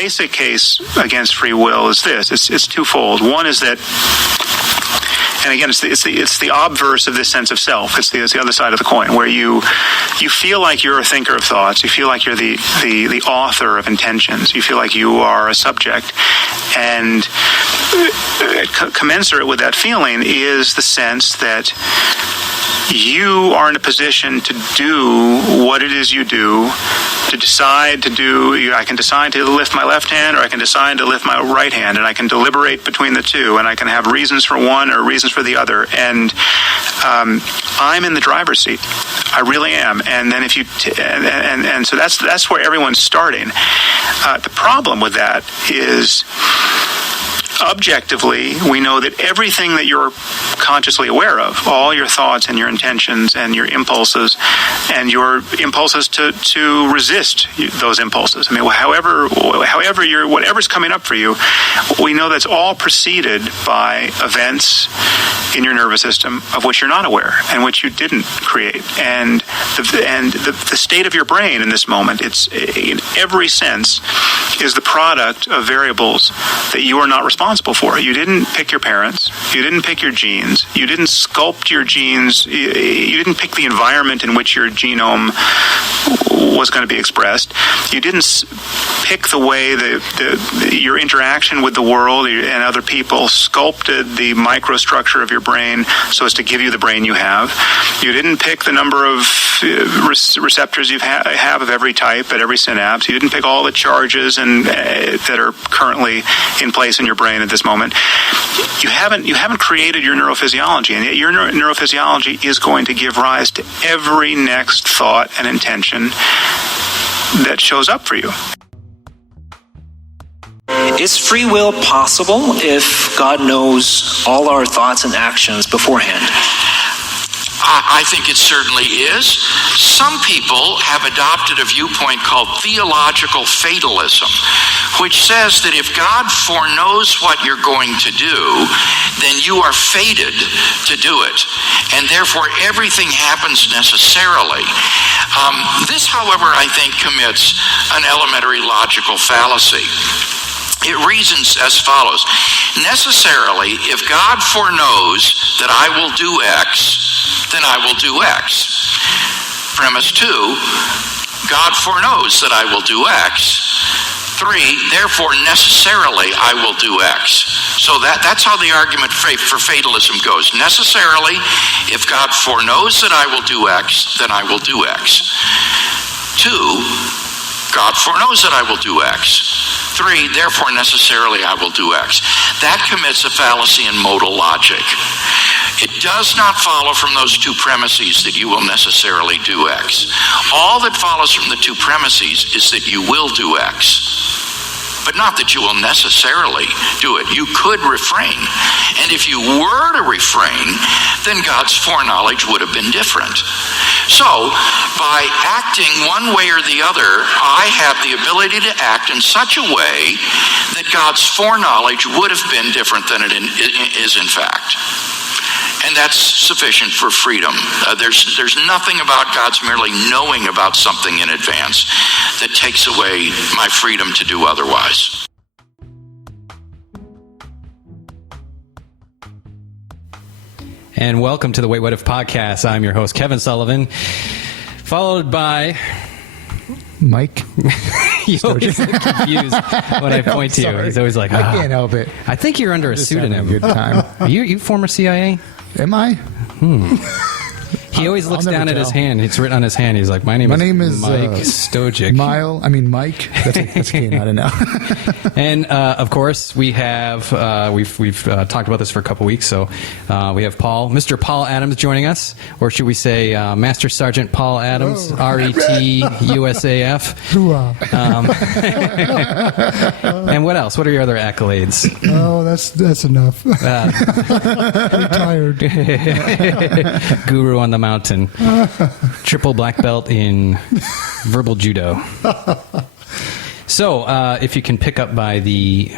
basic case against free will is this. It's twofold. One is that, and again, it's the obverse of this sense of self. It's the other side of the coin, where you feel like you're a thinker of thoughts. You feel like you're the author of intentions. You feel like you are a subject. And commensurate with that feeling is the sense that you are in a position to do what it is you do, to decide to do. I can decide to lift my left hand, or I can decide to lift my right hand, and I can deliberate between the two, and I can have reasons for one or reasons for the other. And I'm in the driver's seat. I really am. And then and so that's where everyone's starting. The problem with that is, objectively, we know that everything that you're consciously aware of, all your thoughts and your intentions and your impulses to resist those impulses. I mean, whatever's coming up for you, we know that's all preceded by events in your nervous system of which you're not aware and which you didn't create. And the state of your brain in this moment, it's in every sense, is the product of variables that you are not responsible for. You didn't pick your parents. You didn't pick your genes. You didn't sculpt your genes. You didn't pick the environment in which your genome was going to be expressed. You didn't pick the way your interaction with the world and other people sculpted the microstructure of your brain so as to give you the brain you have. You didn't pick the number of receptors you have of every type at every synapse. You didn't pick all the charges that are currently in place in your brain at this moment. You haven't created your neurophysiology, and yet your neurophysiology is going to give rise to every next thought and intention that shows up for you. Is free will possible if God knows all our thoughts and actions beforehand? I think it certainly is. Some people have adopted a viewpoint called theological fatalism, which says that if God foreknows what you're going to do, then you are fated to do it, and therefore everything happens necessarily. This, however, I think commits an elementary logical fallacy. It reasons as follows. Necessarily, if God foreknows that I will do X, then I will do X. Premise 2, God foreknows that I will do X. 3, therefore, necessarily, I will do X. So that's how the argument for fatalism goes. Necessarily, if God foreknows that I will do X, then I will do X. 2, God foreknows that I will do X. 3, therefore necessarily I will do X. That commits a fallacy in modal logic. It does not follow from those two premises that you will necessarily do X. All that follows from the two premises is that you will do X, but not that you will necessarily do it. You could refrain. And if you were to refrain, then God's foreknowledge would have been different. So, by acting one way or the other, I have the ability to act in such a way that God's foreknowledge would have been different than it is in fact. And that's sufficient for freedom. There's nothing about God's merely knowing about something in advance that takes away my freedom to do otherwise. And welcome to the Wait What If podcast. I'm your host, Kevin Sullivan, followed by Mike. You always get confused when I point to you. He's always like, I can't help it. I think you're under a pseudonym. Good time. Are you former CIA? Am I? He always looks down at his hand. It's written on his hand. He's like, my name is Mike Stojic. Mike. That's okay. I don't know. And of course, we have we've talked about this for a couple weeks. So we have Mr. Paul Adams joining us, or should we say Master Sergeant Paul Adams, RET USAF. And what else? What are your other accolades? Oh, that's enough. I'm tired. Guru on the mountain. Triple black belt in verbal judo. So, if you can pick up by the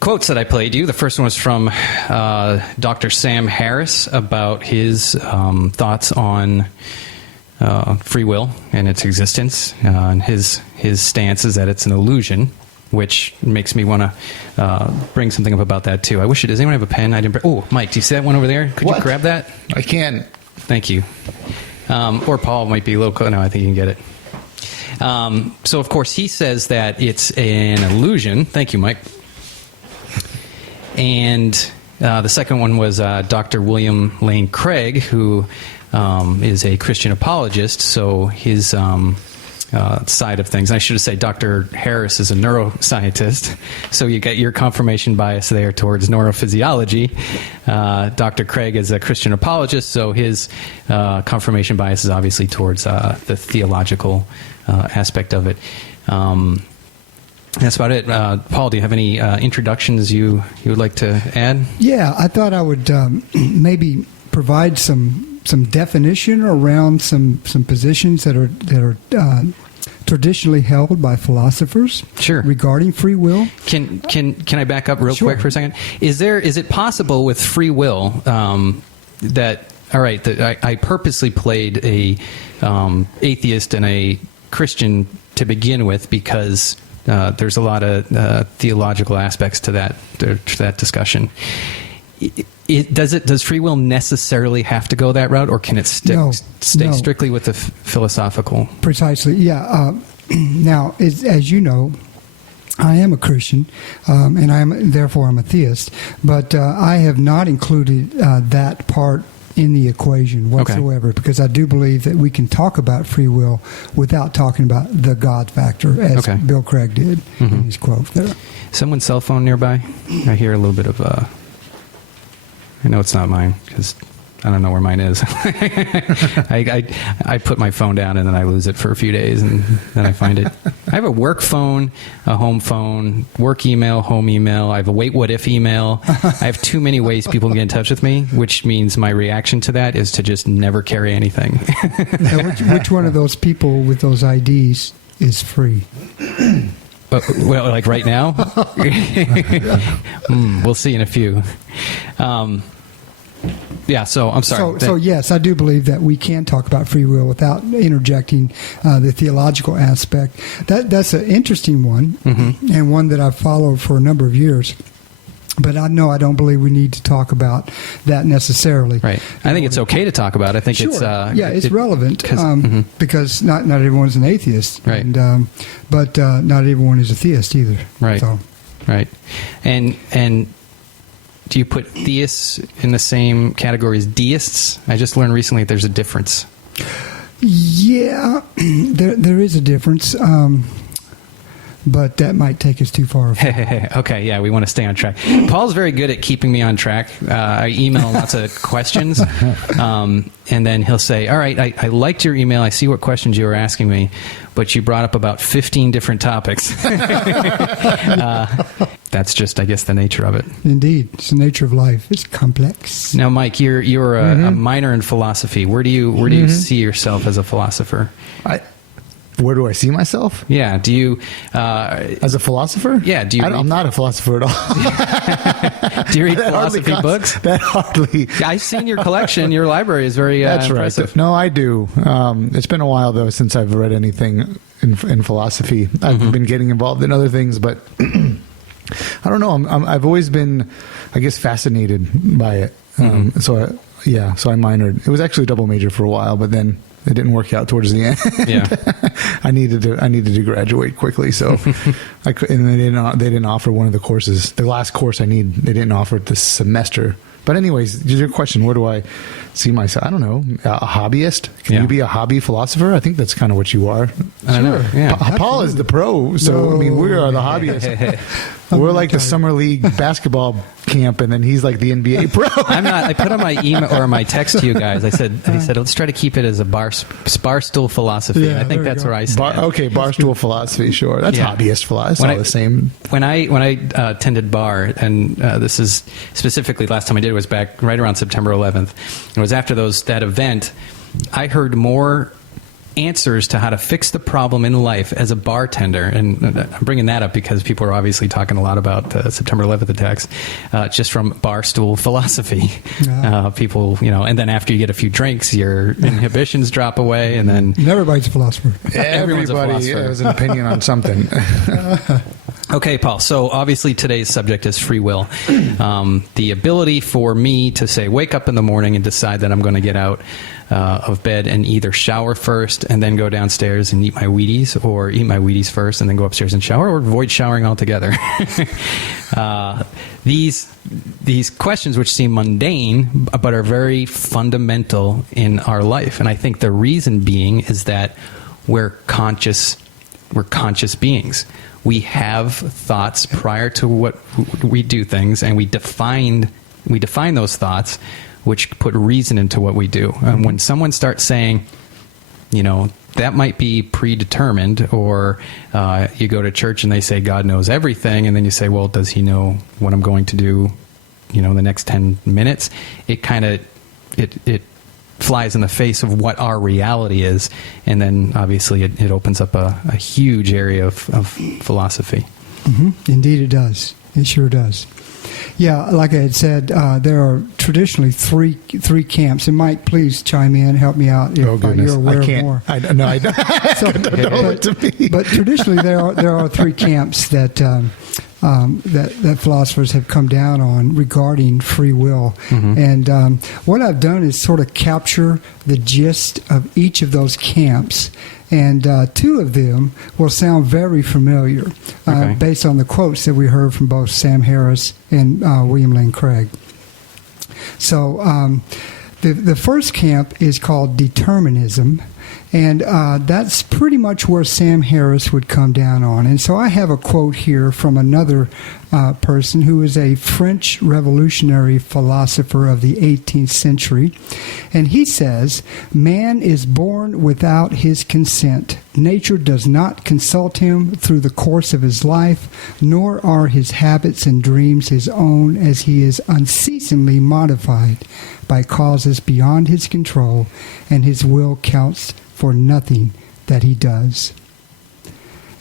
quotes that I played you, the first one was from Dr. Sam Harris about his thoughts on free will and its existence. And his stance is that it's an illusion, which makes me want to bring something up about that too. I wish does anyone have a pen? I didn't. Oh, Mike, do you see that one over there? Could you grab that? I can. Thank you. Or Paul might be local. No, I think you can get it. So, of course, he says that it's an illusion. Thank you, Mike. And the second one was Dr. William Lane Craig, who is a Christian apologist. So his side of things, I should have said Dr. Harris is a neuroscientist. So you get your confirmation bias there towards neurophysiology. Dr. Craig is a Christian apologist, so his confirmation bias is obviously towards the theological aspect of it. That's about it. Paul, do you have any introductions you would like to add? Yeah, I thought I would maybe provide some definition around some positions that are traditionally held by philosophers. Sure. Regarding free will. Can I back up real Sure. quick for a second? Is it possible with free will that I purposely played a atheist and a Christian to begin with because there's a lot of theological aspects to that discussion. Does free will necessarily have to go that route, or can it stay strictly with the philosophical? Precisely, yeah. Now, as you know, I am a Christian, and therefore I'm a theist, but I have not included that part in the equation whatsoever, because I do believe that we can talk about free will without talking about the God factor, as Bill Craig did in his quote there. Someone's cell phone nearby? I hear a little bit of I know it's not mine because I don't know where mine is. I put my phone down and then I lose it for a few days and then I find it. I have a work phone, a home phone, work email, home email. I have a wait what if email. I have too many ways people can get in touch with me, which means my reaction to that is to just never carry anything. Now, which one of those people with those IDs is free? Well, like right now? We'll see in a few. Yeah, so I'm sorry. So yes, I do believe that we can talk about free will without interjecting the theological aspect. That's an interesting one, and one that I've followed for a number of years. But I don't believe we need to talk about that necessarily. Right. I think it's okay to talk about it. I think it's it's relevant because not everyone's an atheist, right? And, but not everyone is a theist either. Right. So. Right. And do you put theists in the same category as deists? I just learned recently that there's a difference. Yeah, there is a difference. But that might take us too far. Okay, yeah, we want to stay on track. Paul's very good at keeping me on track. I email him lots of questions, and then he'll say, all right, I liked your email. I see what questions you were asking me, but you brought up about 15 different topics. That's just, I guess, the nature of it. Indeed. It's the nature of life. It's complex. Now, Mike, you're a minor in philosophy. Where do you see yourself as a philosopher? Where do I see myself? Yeah. Do you... as a philosopher? Yeah. I'm not a philosopher at all. Do you read philosophy books? That hardly... I've seen your collection. Your library is very impressive. Right. No, I do. It's been a while, though, since I've read anything in philosophy. I've been getting involved in other things, but I don't know. I've always been, I guess, fascinated by it. So I minored. It was actually a double major for a while, but then it didn't work out towards the end. Yeah, I needed to graduate quickly, so and they didn't offer one of the courses. The last course they didn't offer it this semester. But anyways, your question, where do I see myself? I don't know. A hobbyist? Can you be a hobby philosopher? I think that's kind of what you are. I don't know. Yeah. Paul is the pro, so I mean, we are the hobbyists. We're like the summer league basketball camp, and then he's like the NBA pro. I'm not. I put on my email or my text to you guys. I said, let's try to keep it as a barstool philosophy. Yeah, I think that's where I stand. Barstool philosophy. Sure, that's hobbyist philosophy. It's all the same. When I attended bar, and this is specifically last time I did it was back right around September 11th. It was after that event. I heard more answers to how to fix the problem in life as a bartender. And I'm bringing that up because people are obviously talking a lot about September 11th attacks, just from barstool philosophy. People, and then after you get a few drinks, your inhibitions drop away, and then everybody's a philosopher. Everybody has an opinion on something. Okay, Paul. So obviously today's subject is free will. The ability for me to say, wake up in the morning and decide that I'm going to get out of bed and either shower first and then go downstairs and eat my Wheaties, or eat my Wheaties first and then go upstairs and shower, or avoid showering altogether. These questions, which seem mundane but are very fundamental in our life, and I think the reason being is that we're conscious beings. We have thoughts prior to what we do things, and we define those thoughts, which put reason into what we do. And when someone starts saying, that might be predetermined, or you go to church and they say God knows everything, and then you say, well, does he know what I'm going to do, the next 10 minutes? It kind of, it flies in the face of what our reality is, and then obviously it opens up a huge area of philosophy. Mm-hmm. Indeed it does. It sure does. Yeah, like I had said, there are traditionally three camps. And Mike, please chime in, help me out if you're aware of more. I don't. But traditionally, there are three camps that philosophers have come down on regarding free will. Mm-hmm. And what I've done is sort of capture the gist of each of those camps. And two of them will sound very familiar based on the quotes that we heard from both Sam Harris and William Lane Craig. So the first camp is called determinism. And that's pretty much where Sam Harris would come down on. And so I have a quote here from another person who is a French revolutionary philosopher of the 18th century. And he says, "Man is born without his consent. Nature does not consult him through the course of his life, nor are his habits and dreams his own, as he is unceasingly modified by causes beyond his control, and his will counts for nothing that he does."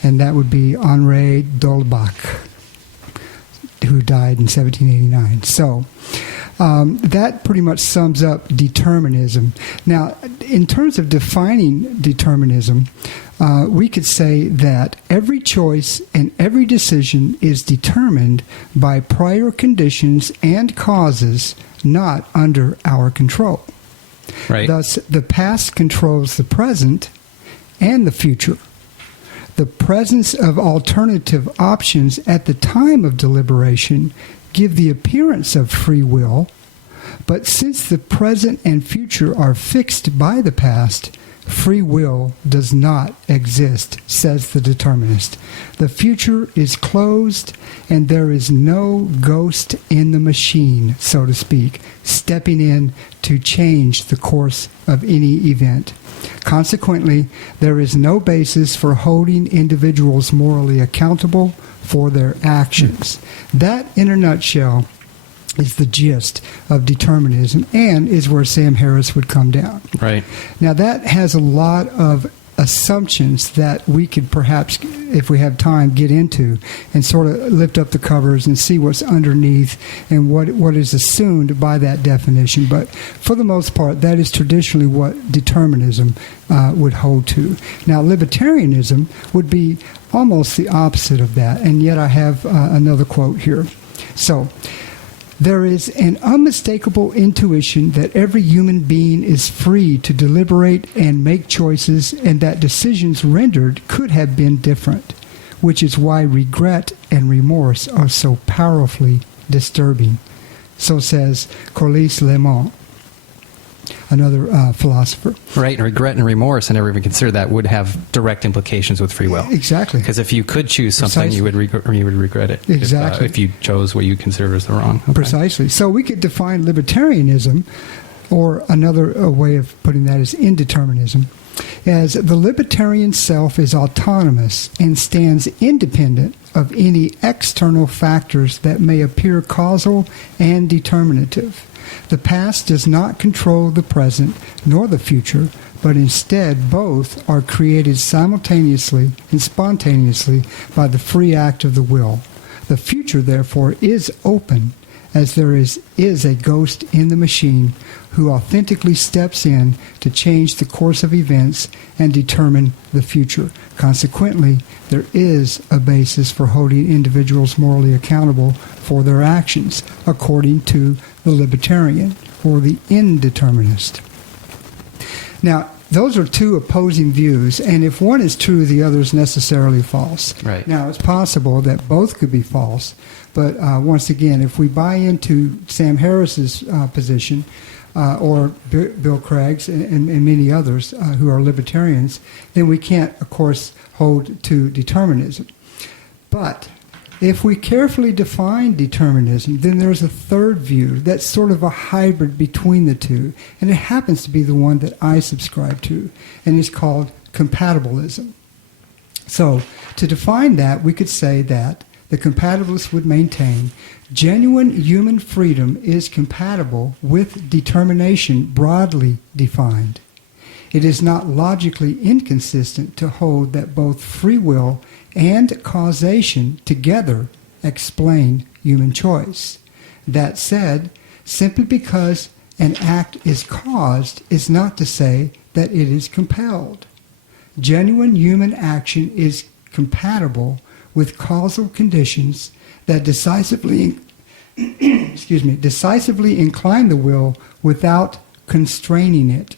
And that would be Henri d'Holbach, who died in 1789. So that pretty much sums up determinism. Now, in terms of defining determinism, we could say that every choice and every decision is determined by prior conditions and causes not under our control. Right. Thus, the past controls the present and the future. The presence of alternative options at the time of deliberation give the appearance of free will, but since the present and future are fixed by the past, free will does not exist, says the determinist. The future is closed, and there is no ghost in the machine, so to speak, stepping in to change the course of any event. Consequently, there is no basis for holding individuals morally accountable for their actions. That, in a nutshell, is the gist of determinism, and is where Sam Harris would come down. Right. Now, that has a lot of assumptions that we could perhaps, if we have time, get into and sort of lift up the covers and see what's underneath and what is assumed by that definition. But for the most part, that is traditionally what determinism would hold to. Now, libertarianism would be almost the opposite of that, and yet I have another quote here. So, "There is an unmistakable intuition that every human being is free to deliberate and make choices, and that decisions rendered could have been different, which is why regret and remorse are so powerfully disturbing." So says Corliss Lemont, another philosopher. Right, and regret and remorse, I never even considered that, would have direct implications with free will. Exactly. Because if you could choose something, Precisely. you would regret it. Exactly. If you chose what you consider as the wrong. Okay. Precisely. So we could define libertarianism, or another way of putting that is indeterminism, as the libertarian self is autonomous and stands independent of any external factors that may appear causal and determinative. The past does not control the present nor the future, but instead both are created simultaneously and spontaneously by the free act of the will. The future, therefore, is open, as there is a ghost in the machine who authentically steps in to change the course of events and determine the future. Consequently, there is a basis for holding individuals morally accountable for their actions, according to the libertarian or the indeterminist. Now, those are two opposing views, and if one is true, the other is necessarily false. Right. Now, it's possible that both could be false, but once again, if we buy into Sam Harris's position, or Bill Craig's and many others who are libertarians, then we can't, of course, hold to determinism. But if we carefully define determinism, then there's a third view that's sort of a hybrid between the two, and it happens to be the one that I subscribe to, and it's called compatibilism. So, to define that, we could say that the compatibilists would maintain genuine human freedom is compatible with determination broadly defined. It is not logically inconsistent to hold that both free will and causation together explain human choice. That said, simply because an act is caused is not to say that it is compelled. Genuine human action is compatible with causal conditions that decisively incline the will without constraining it.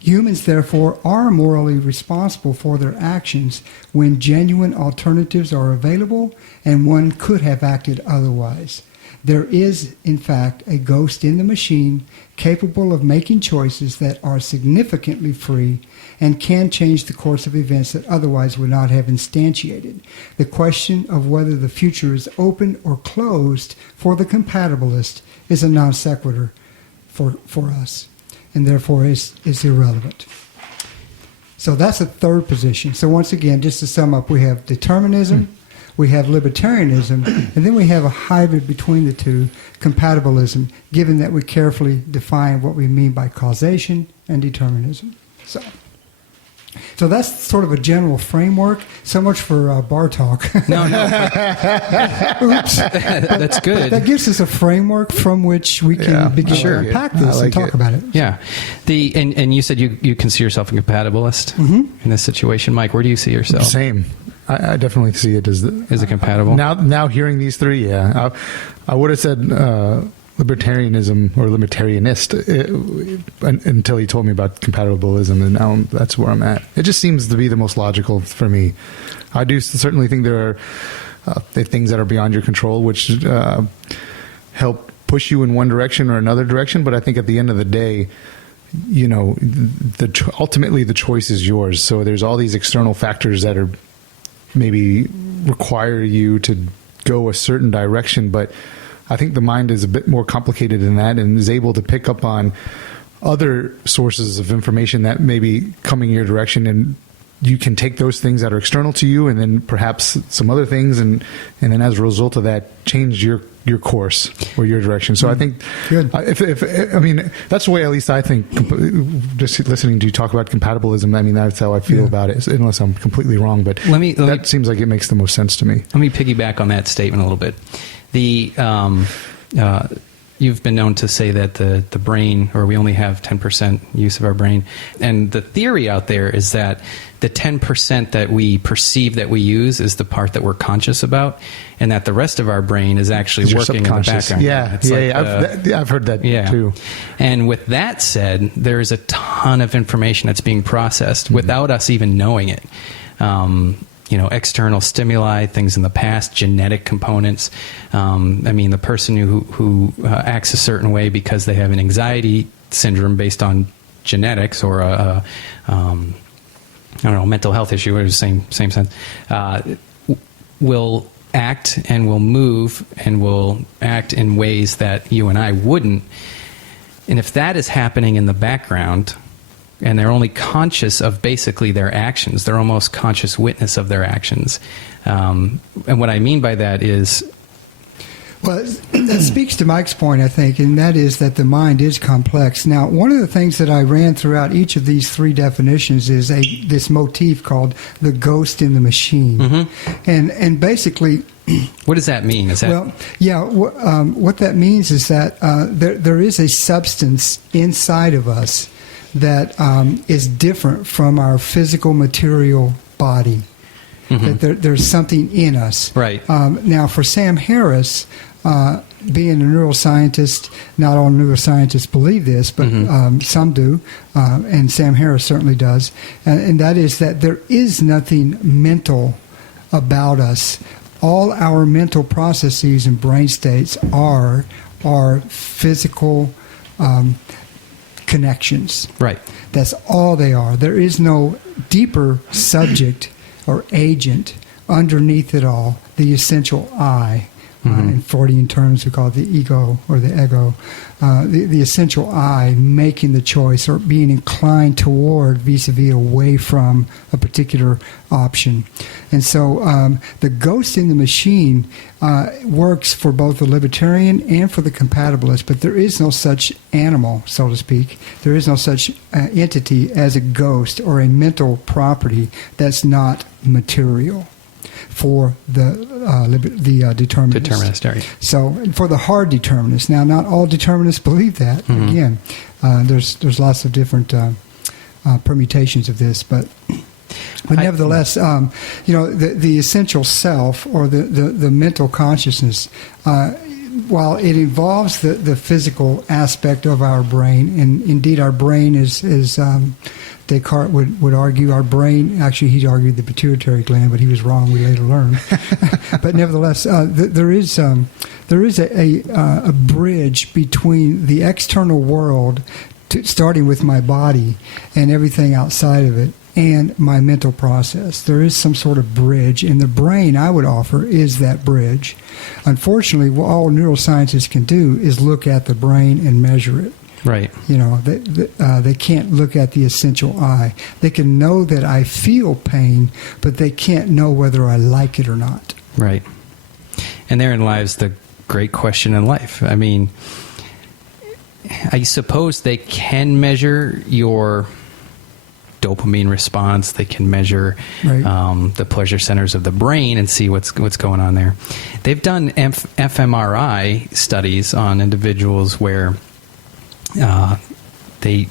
Humans, therefore, are morally responsible for their actions when genuine alternatives are available and one could have acted otherwise. There is, in fact, a ghost in the machine capable of making choices that are significantly free and can change the course of events that otherwise would not have instantiated. The question of whether the future is open or closed for the compatibilist is a non sequitur for us, and therefore is irrelevant. So that's a third position. So once again, just to sum up, we have determinism, we have libertarianism, and then we have a hybrid between the two, compatibilism, given that we carefully define what we mean by causation and determinism. So that's sort of a general framework. So much for bar talk. No. Oops. That's good. That gives us a framework from which we can begin to unpack this and talk about it. Yeah. And you said you consider yourself a compatibilist in this situation. Mike, where do you see yourself? Same. I definitely see it as it compatible? Now hearing these three, yeah. I would have said libertarianism or libertarianist until he told me about compatibilism, and now that's where I'm at. It just seems to be the most logical for me. I do certainly think there are things that are beyond your control, which help push you in one direction or another direction, but I think at the end of the day, you know, ultimately the choice is yours. So there's all these external factors that are maybe require you to go a certain direction, but I think the mind is a bit more complicated than that and is able to pick up on other sources of information that may be coming your direction, and you can take those things that are external to you and then perhaps some other things, and then as a result of that change your course or your direction. So I think I mean that's the way at least I think, just listening to you talk about compatibilism, I mean that's how I feel about it, unless I'm completely wrong, but that seems like it makes the most sense to me. Let me piggyback on that statement a little bit. You've been known to say that the brain, or we only have 10% use of our brain, and the theory out there is that the 10% that we perceive that we use is the part that we're conscious about, and that the rest of our brain is actually working in the background. I've heard that too. And with that said, there's a ton of information that's being processed without us even knowing it. You know, external stimuli, things in the past, genetic components. I mean, the person who acts a certain way because they have an anxiety syndrome based on genetics, or a mental health issue, or the same sense, will act and will move and will act in ways that you and I wouldn't. And if that is happening in the background, and they're only conscious of basically their actions, they're almost conscious witness of their actions. And what I mean by that is, Well, that speaks to Mike's point, I think, and that is that the mind is complex. Now, one of the things that I ran throughout each of these three definitions is this motif called the ghost in the machine. And basically... What does that mean? Is that... Well, yeah, what that means is that there is a substance inside of us that is different from our physical material body. That there's something in us. Right. Now, for Sam Harris, being a neuroscientist, not all neuroscientists believe this, but some do, and Sam Harris certainly does, and that is that there is nothing mental about us. All our mental processes and brain states are physical connections. Right. That's all they are. There is no deeper subject or agent underneath it all, the essential I. In Freudian terms, we call it the ego or the ego. The essential I making the choice or being inclined toward vis-a-vis away from a particular option. And so the ghost in the machine works for both the libertarian and for the compatibilist, but there is no such animal, so to speak. There is no such entity as a ghost or a mental property that's not material for the determinist. Deterministary. So for the hard determinists. Now, not all determinists believe that. Again, there's lots of different permutations of this, but nevertheless, the essential self or the mental consciousness, while it involves the physical aspect of our brain, and indeed our brain is Descartes would argue our brain, actually he argued the pituitary gland, but he was wrong, we later learned. But nevertheless, there is a bridge between the external world, starting with my body and everything outside of it, and my mental process. There is some sort of bridge, and the brain, I would offer, is that bridge. Unfortunately, what all neuroscientists can do is look at the brain and measure it. Right. They can't look at the essential I. They can know that I feel pain, but they can't know whether I like it or not. Right. And therein lies the great question in life. I mean, I suppose they can measure your dopamine response. They can measure the pleasure centers of the brain and see what's going on there. They've done fMRI studies on individuals where they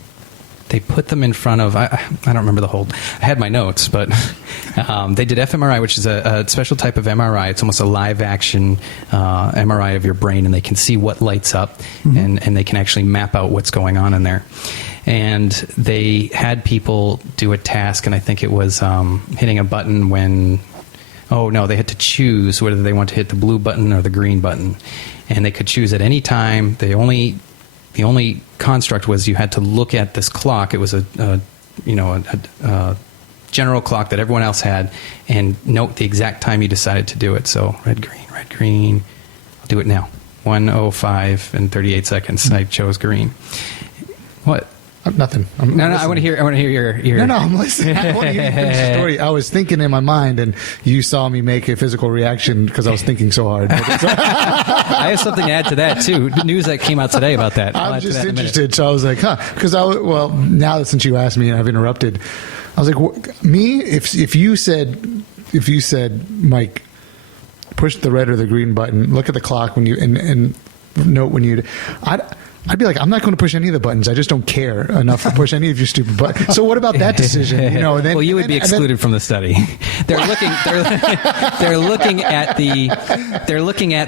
put them in front of, I don't remember the whole, I had my notes, but they did fMRI, which is a special type of MRI. It's almost a live action MRI of your brain, and they can see what lights up, and they can actually map out what's going on in there. And they had people do a task, and I think it was hitting a button when, they had to choose whether they want to hit the blue button or the green button. And they could choose at any time. The only construct was you had to look at this clock. It was a general clock that everyone else had, and note the exact time you decided to do it. So red, green. I'll do it now. 1:05 and 38 seconds. I chose green. What? Nothing. I want to hear. your. No, I'm listening. I want to hear you finish the story. I was thinking in my mind, and you saw me make a physical reaction because I was thinking so hard. I have something to add to that too. News that came out today about that. I'm just interested, so I was like, because now that since you asked me and I've interrupted, I was like, me, if you said, Mike, push the red or the green button, look at the clock when you and note when you, I'd be like, I'm not going to push any of the buttons. I just don't care enough to push any of your stupid buttons. So what about that decision? Well, you would be excluded from the study. They're looking at the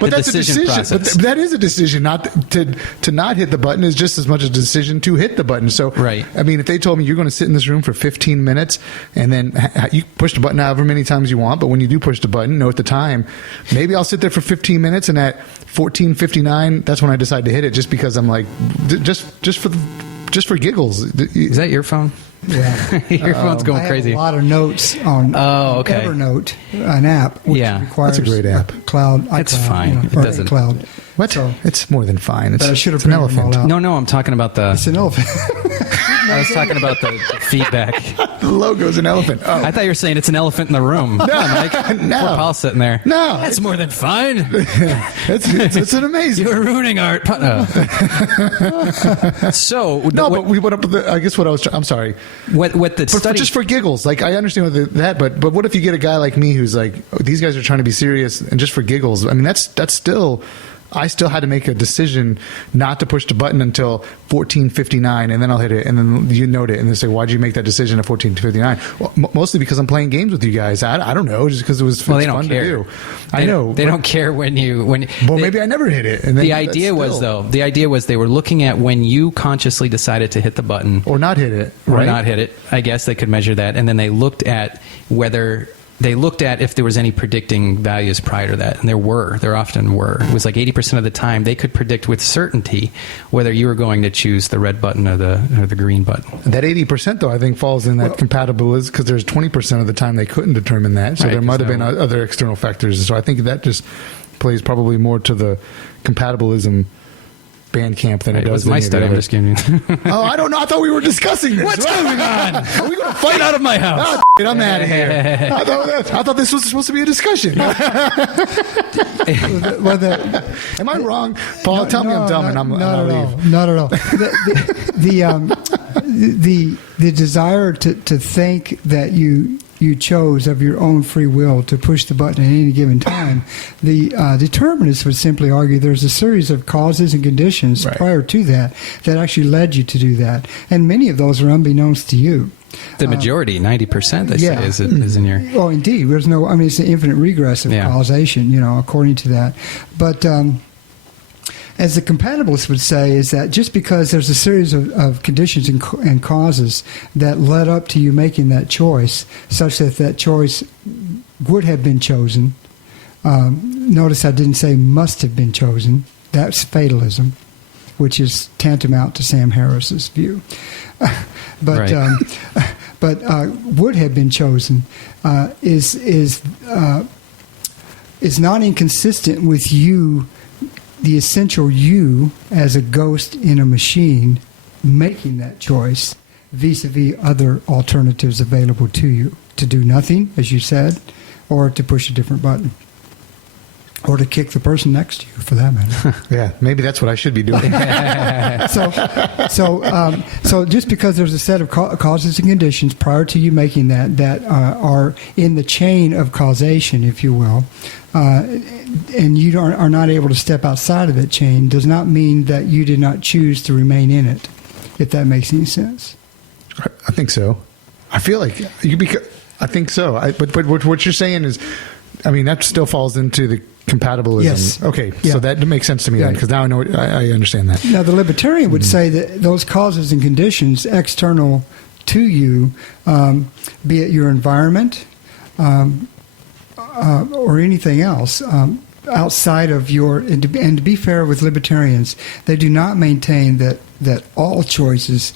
decision process. But that is a decision. Not to not hit the button is just as much a decision to hit the button. So, right. I mean, if they told me you're going to sit in this room for 15 minutes and then you push the button however many times you want, but when you do push the button, note the time. Maybe I'll sit there for 15 minutes, and at 14:59, that's when I decide to hit it, just because I'm like, just for giggles. Is that your phone? Yeah. Your phone's going crazy. I have a lot of notes on Evernote, an app, which requires that's a great app. Cloud. It's fine. It doesn't. Cloud. What? So, it's more than fine. It's I should have an elephant. All out. No, I'm talking about It's an elephant. I was talking about the feedback. The logo's an elephant. Oh. I thought you were saying it's an elephant in the room. No, Mike. No. Poor Paul's sitting there. No. That's more than fine. it's an amazing. You're ruining art. So but we went up with the, I guess what I was. I'm sorry. What the study? Just for giggles, like I understand that, but what if you get a guy like me who's like, oh, these guys are trying to be serious, and just for giggles? I mean, that's still. I still had to make a decision not to push the button until 14:59, and then I'll hit it, and then you note it, and they say, "Why'd you make that decision at 14:59?" Well, mostly because I'm playing games with you guys. I don't know, just because it was fun to do. I know they don't care when. Well, maybe I never hit it. And the idea was they were looking at when you consciously decided to hit the button or not hit it, or not hit it. I guess they could measure that, and then they looked at whether. They looked at if there was any predicting values prior to that, and there often were. It was like 80% of the time they could predict with certainty whether you were going to choose the red button or the green button. That 80% though, I think falls in that compatibilism, because there's 20% of the time they couldn't determine that. So right, there might have been other external factors. So I think that just plays probably more to the compatibilism band camp than it does. It was my study. I'm just kidding. Oh, I don't know. I thought we were discussing this. What's going on? Are we going to fight out of my house? Oh, I'm out of here. I thought this was supposed to be a discussion. Am I wrong, Paul? Tell me I'm dumb, and I'm not at all. leave. Not at all. The desire to think that you chose of your own free will to push the button at any given time, the determinists would simply argue there's a series of causes and conditions prior to that actually led you to do that. And many of those are unbeknownst to you. The majority, 90%, they say, is in your... Oh, indeed. There's no... I mean, it's an infinite regress of causation, according to that. But... as the compatibilists would say, is that just because there's a series of conditions and causes that led up to you making that choice, such that choice would have been chosen. Notice I didn't say must have been chosen. That's fatalism, which is tantamount to Sam Harris's view. But would have been chosen is not inconsistent with you. The essential you as a ghost in a machine making that choice vis-a-vis other alternatives available to you. To do nothing, as you said, or to push a different button. Or to kick the person next to you, for that matter. Yeah, maybe that's what I should be doing. So just because there's a set of causes and conditions prior to you making that are in the chain of causation, if you will, and you are not able to step outside of that chain, does not mean that you did not choose to remain in it, if that makes any sense. I think so. I feel like I think so. But what you're saying is, I mean, that still falls into the compatibilism. Yes. Okay, so that makes sense to me then, because now I know I understand that. Now, the libertarian would say that those causes and conditions external to you, be it your environment or anything else, outside of your... And to be fair with libertarians, they do not maintain that all choices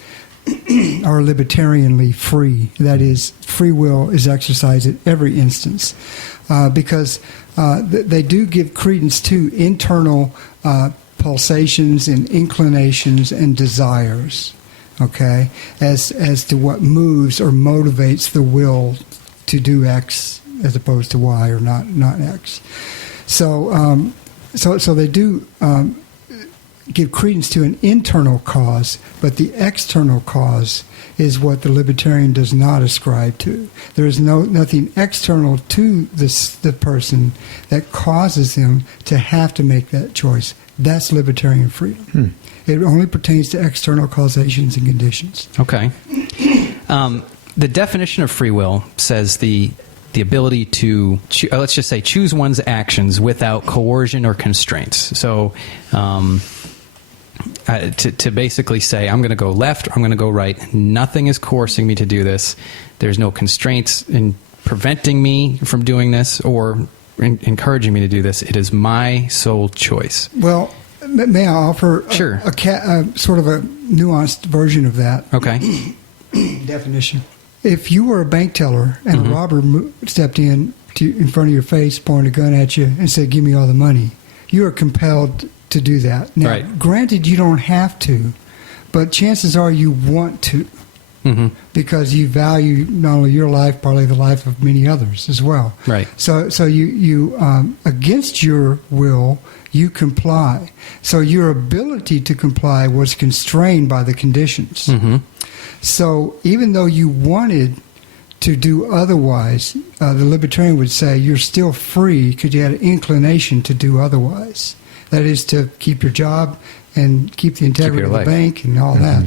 are libertarianly free. That is, free will is exercised at every instance, because they do give credence to internal pulsations and inclinations and desires, okay, as to what moves or motivates the will to do X as opposed to Y or not X. So they do give credence to an internal cause, but the external cause is what the libertarian does not ascribe to. There is nothing external to the person that causes them to have to make that choice. That's libertarian freedom. It only pertains to external causations and conditions. Okay. The definition of free will says the ability to, let's just say, choose one's actions without coercion or constraints. So to basically say, I'm going to go left, or I'm going to go right. Nothing is coercing me to do this. There's no constraints in preventing me from doing this or encouraging me to do this. It is my sole choice. Well, may I offer sure. a sort of a nuanced version of that? Okay. Definition. If you were a bank teller and a robber stepped in front of your face, pointed a gun at you, and said, "Give me all the money," you are compelled to do that. Now, right. Granted, you don't have to, but chances are you want to. because you value not only your life, probably the life of many others as well. Right. So you against your will, you comply. So your ability to comply was constrained by the conditions. So even though you wanted to do otherwise, the libertarian would say you're still free because you had an inclination to do otherwise. That is to keep your job and keep the integrity of the bank and all that.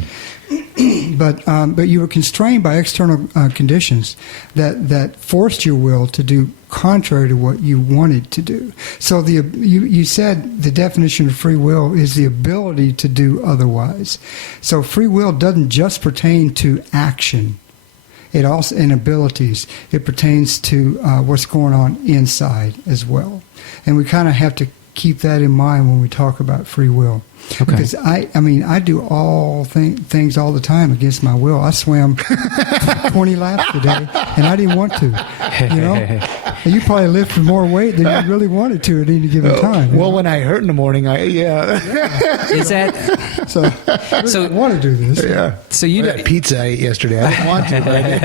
But you were constrained by external conditions that forced your will to do contrary to what you wanted to do. So you said the definition of free will is the ability to do otherwise. So free will doesn't just pertain to action. It also, in abilities, it pertains to what's going on inside as well. And we kind of have to keep that in mind when we talk about free will. Okay. Because I do all things all the time against my will. I swam 20 laps today, and I didn't want to. You know, and you probably lifted more weight than you really wanted to at any given time. Well, when I hurt in the morning, Is that so? I really want to do this. Yeah. So you had pizza I ate yesterday. I didn't want to. But I did.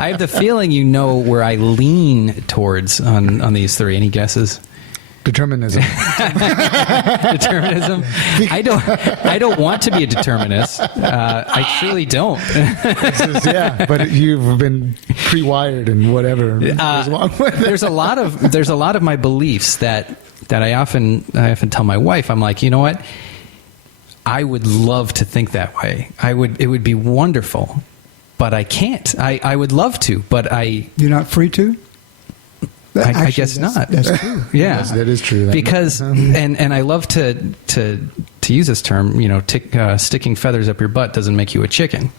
I have the feeling you know where I lean towards on these three. Any guesses? Determinism. Determinism. I don't want to be a determinist. I truly don't. Yeah, but you've been pre-wired and whatever. There's a lot of my beliefs that I often tell my wife. I'm like, you know what? I would love to think that way. It would be wonderful, but I can't. I would love to, but You're not free to? I guess not. That's true. Yeah, that is true. Because and I love to use this term. You know, sticking feathers up your butt doesn't make you a chicken.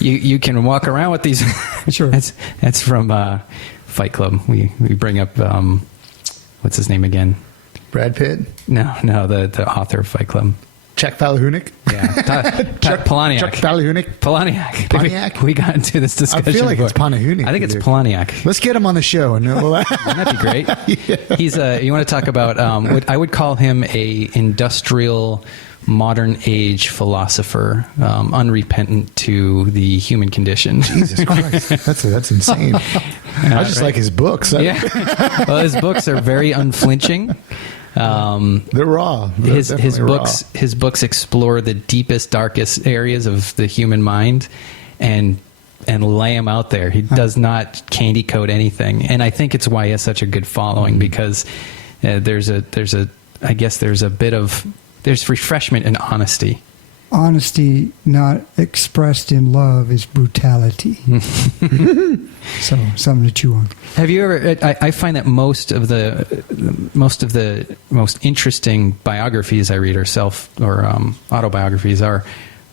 You can walk around with these. Sure. That's from Fight Club. We bring up what's his name again? Brad Pitt? No, the author of Fight Club. Chuck Palahniuk? Yeah. Palahniuk. Chuck Palahniuk? Palahniuk. We got into this discussion. I feel like it's Palahniuk. I think it's Palahniuk. Let's get him on the show. Wouldn't that be great? Yeah. He's you want to talk about, I would call him a industrial, modern age philosopher, unrepentant to the human condition. Jesus Christ. That's insane. I just like his books. Yeah. Well, his books are very unflinching. They're raw. His books explore the deepest, darkest areas of the human mind and lay them out there. He does not candy coat anything, and I think it's why he has such a good following, because there's refreshment in honesty. Honesty not expressed in love is brutality. So something to chew on. Have you ever? I find that most of the most interesting biographies I read or autobiographies are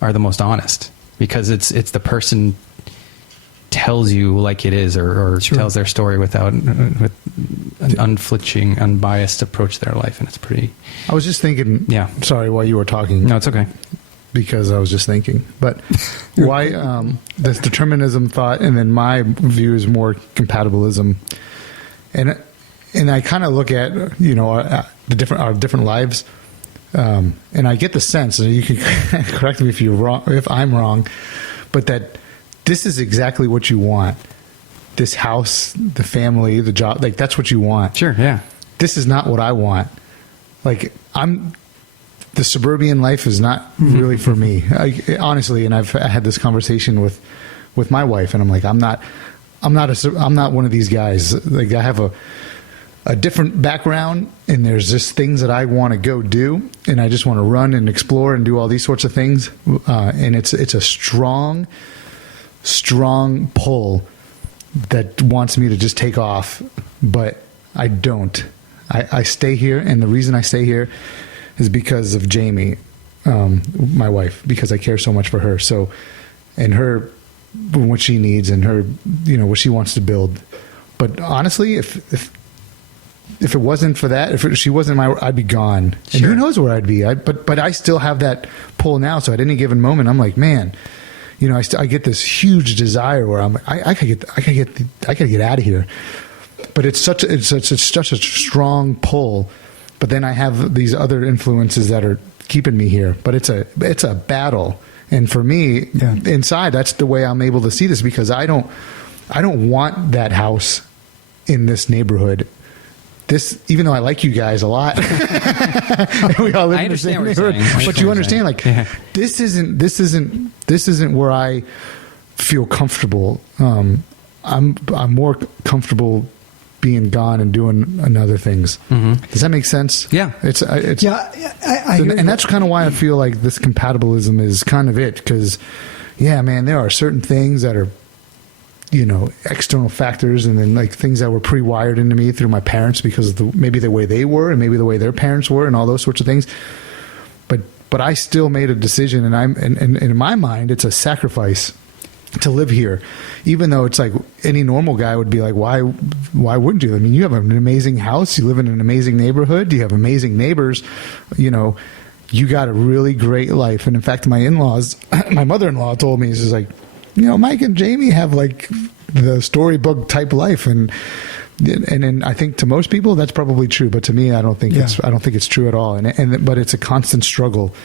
the most honest, because it's the person tells you like it is, or sure, tells their story with an unflinching, unbiased approach to their life, and it's pretty. I was just thinking. Yeah. Sorry, while you were talking. No, it's okay. Because I was just thinking, but why this determinism thought, and then my view is more compatibilism, and I kind of look at our different lives, and I get the sense, and you can correct me if I'm wrong, but that this is exactly what you want. This house, the family, the job, like that's what you want. Sure, yeah. This is not what I want. Like the suburban life is not really for me, honestly. And I had this conversation with my wife, and I'm like, I'm not one of these guys. Like I have a different background, and there's just things that I want to go do, and I just want to run and explore and do all these sorts of things. And it's a strong pull that wants me to just take off, but I don't. I stay here, and the reason I stay here is because of Jamie, my wife, because I care so much for her. So, and her, what she needs, and her, what she wants to build. But honestly, if it wasn't for that, if she wasn't I'd be gone. Sure. And who knows where I'd be? But I still have that pull now. So at any given moment, I'm like, man, I get this huge desire where I'm, I could get out of here. But it's such a strong pull. But then I have these other influences that are keeping me here. But it's a battle. And for me, inside, that's the way I'm able to see this, because I don't want that house in this neighborhood. This, even though I like you guys a lot, we all live in the same neighborhood. But you understand, like, this isn't where I feel comfortable. I'm more comfortable being gone and doing other things. Does that make sense? Yeah, and that's kind of why I feel like this compatibilism is kind of it. Because, man, there are certain things that are, external factors, and then like things that were pre-wired into me through my parents because of maybe the way they were and maybe the way their parents were and all those sorts of things. But I still made a decision, and in my mind, it's a sacrifice to live here, even though it's like any normal guy would be like, why wouldn't you? I mean, you have an amazing house, you live in an amazing neighborhood, you have amazing neighbors, you got a really great life. And in fact, my mother-in-law told me, she's like, Mike and Jamie have like the storybook type life, and I think to most people that's probably true, but to me, I don't think it's true at all. But it's a constant struggle,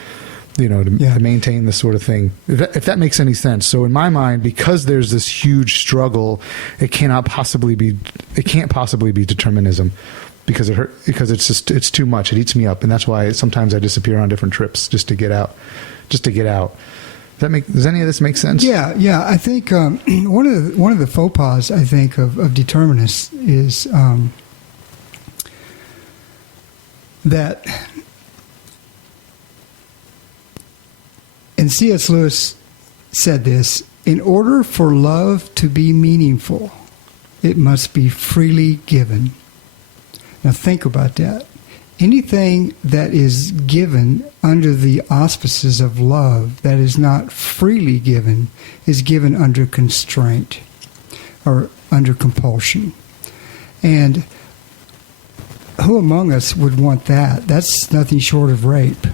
to maintain this sort of thing. If that makes any sense. So in my mind, because there's this huge struggle, it can't possibly be determinism, because it's too much. It eats me up, and that's why sometimes I disappear on different trips just to get out. Does any of this make sense? Yeah. I think one of the faux pas, I think, of determinists is that, and C.S. Lewis said this: in order for love to be meaningful, it must be freely given. Now think about that. Anything that is given under the auspices of love that is not freely given is given under constraint or under compulsion. And who among us would want that? That's nothing short of rape,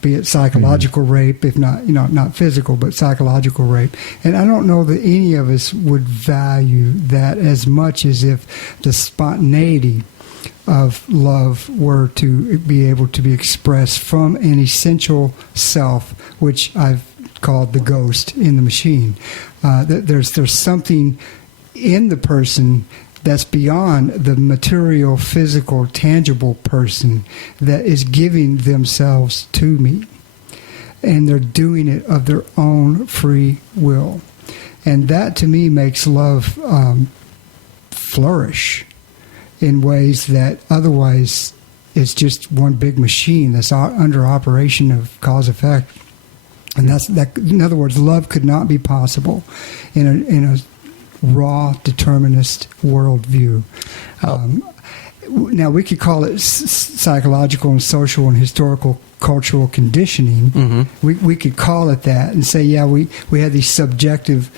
be it psychological rape, if not, not physical, but psychological rape. And I don't know that any of us would value that as much as if the spontaneity of love were to be able to be expressed from an essential self, which I've called the ghost in the machine. There's something in the person that's beyond the material, physical, tangible person that is giving themselves to me. And they're doing it of their own free will. And that, to me, makes love flourish in ways that otherwise it's just one big machine that's under operation of cause-effect. And that. In other words, love could not be possible in a raw determinist worldview. Now, we could call it psychological and social and historical cultural conditioning. We could call it that and say, we had these subjective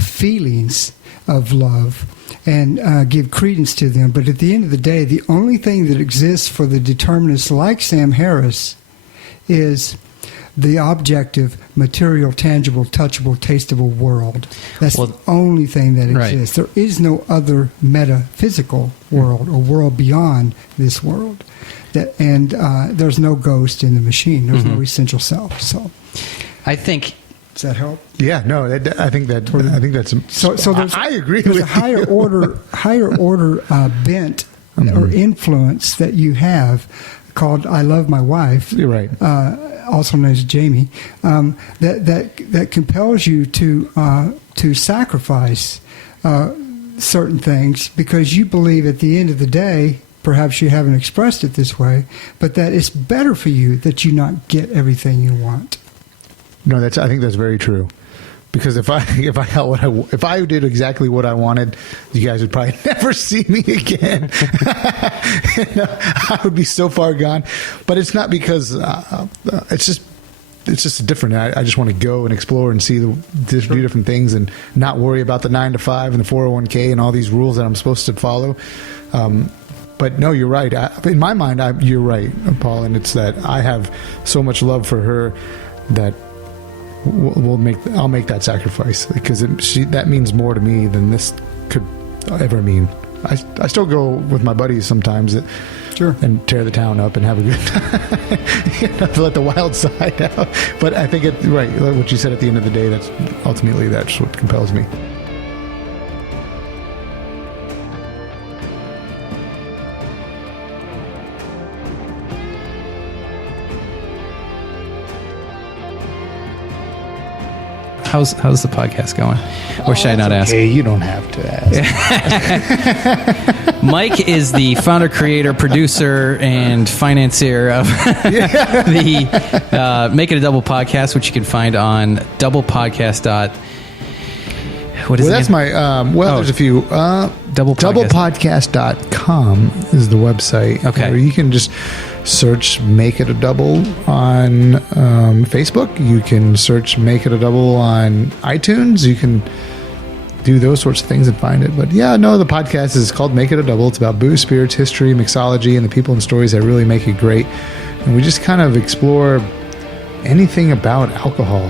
feelings of love and give credence to them. But at the end of the day, the only thing that exists for the determinists like Sam Harris is the objective, material, tangible, touchable, tasteable world. That's the only thing that exists. Right. There is no other metaphysical world or world beyond this world. And there's no ghost in the machine. There's no essential self. So, I think. Does that help? Yeah, no, I think that's so. I agree. There's with a higher order bent or influence that you have called "I love my wife." You're right. Also known as Jamie. That compels you to sacrifice certain things because you believe at the end of the day, perhaps you haven't expressed it this way, but that it's better for you that you not get everything you want. No, I think that's very true. Because if I did exactly what I wanted, you guys would probably never see me again. I would be so far gone. But it's not because it's just different. I just want to go and explore and do different things and not worry about the 9 to 5 and the 401k and all these rules that I'm supposed to follow. But no, you're right. In my mind, you're right, Paul. And it's that I have so much love for her that I'll make that sacrifice because that means more to me than this could ever mean. I still go with my buddies sometimes Sure. and tear the town up and have a good time. Not to let the wild side out. But I think right, what you said at the end of the day, that's what compels me. How's the podcast going? Or should I not ask? Okay, you don't have to ask. Mike is the founder, creator, producer, and financier of the Make It a Double podcast, which you can find on doublepodcast. What is it? That's my, there's a few. Doublepodcast.com is the website. Okay. Where you can just search Make It a Double on Facebook. You can search Make It a Double on iTunes. You can do those sorts of things and find it. But yeah, no, the podcast is called Make It a Double. It's about booze, spirits, history, mixology, and the people and stories that really make it great. And we just kind of explore anything about alcohol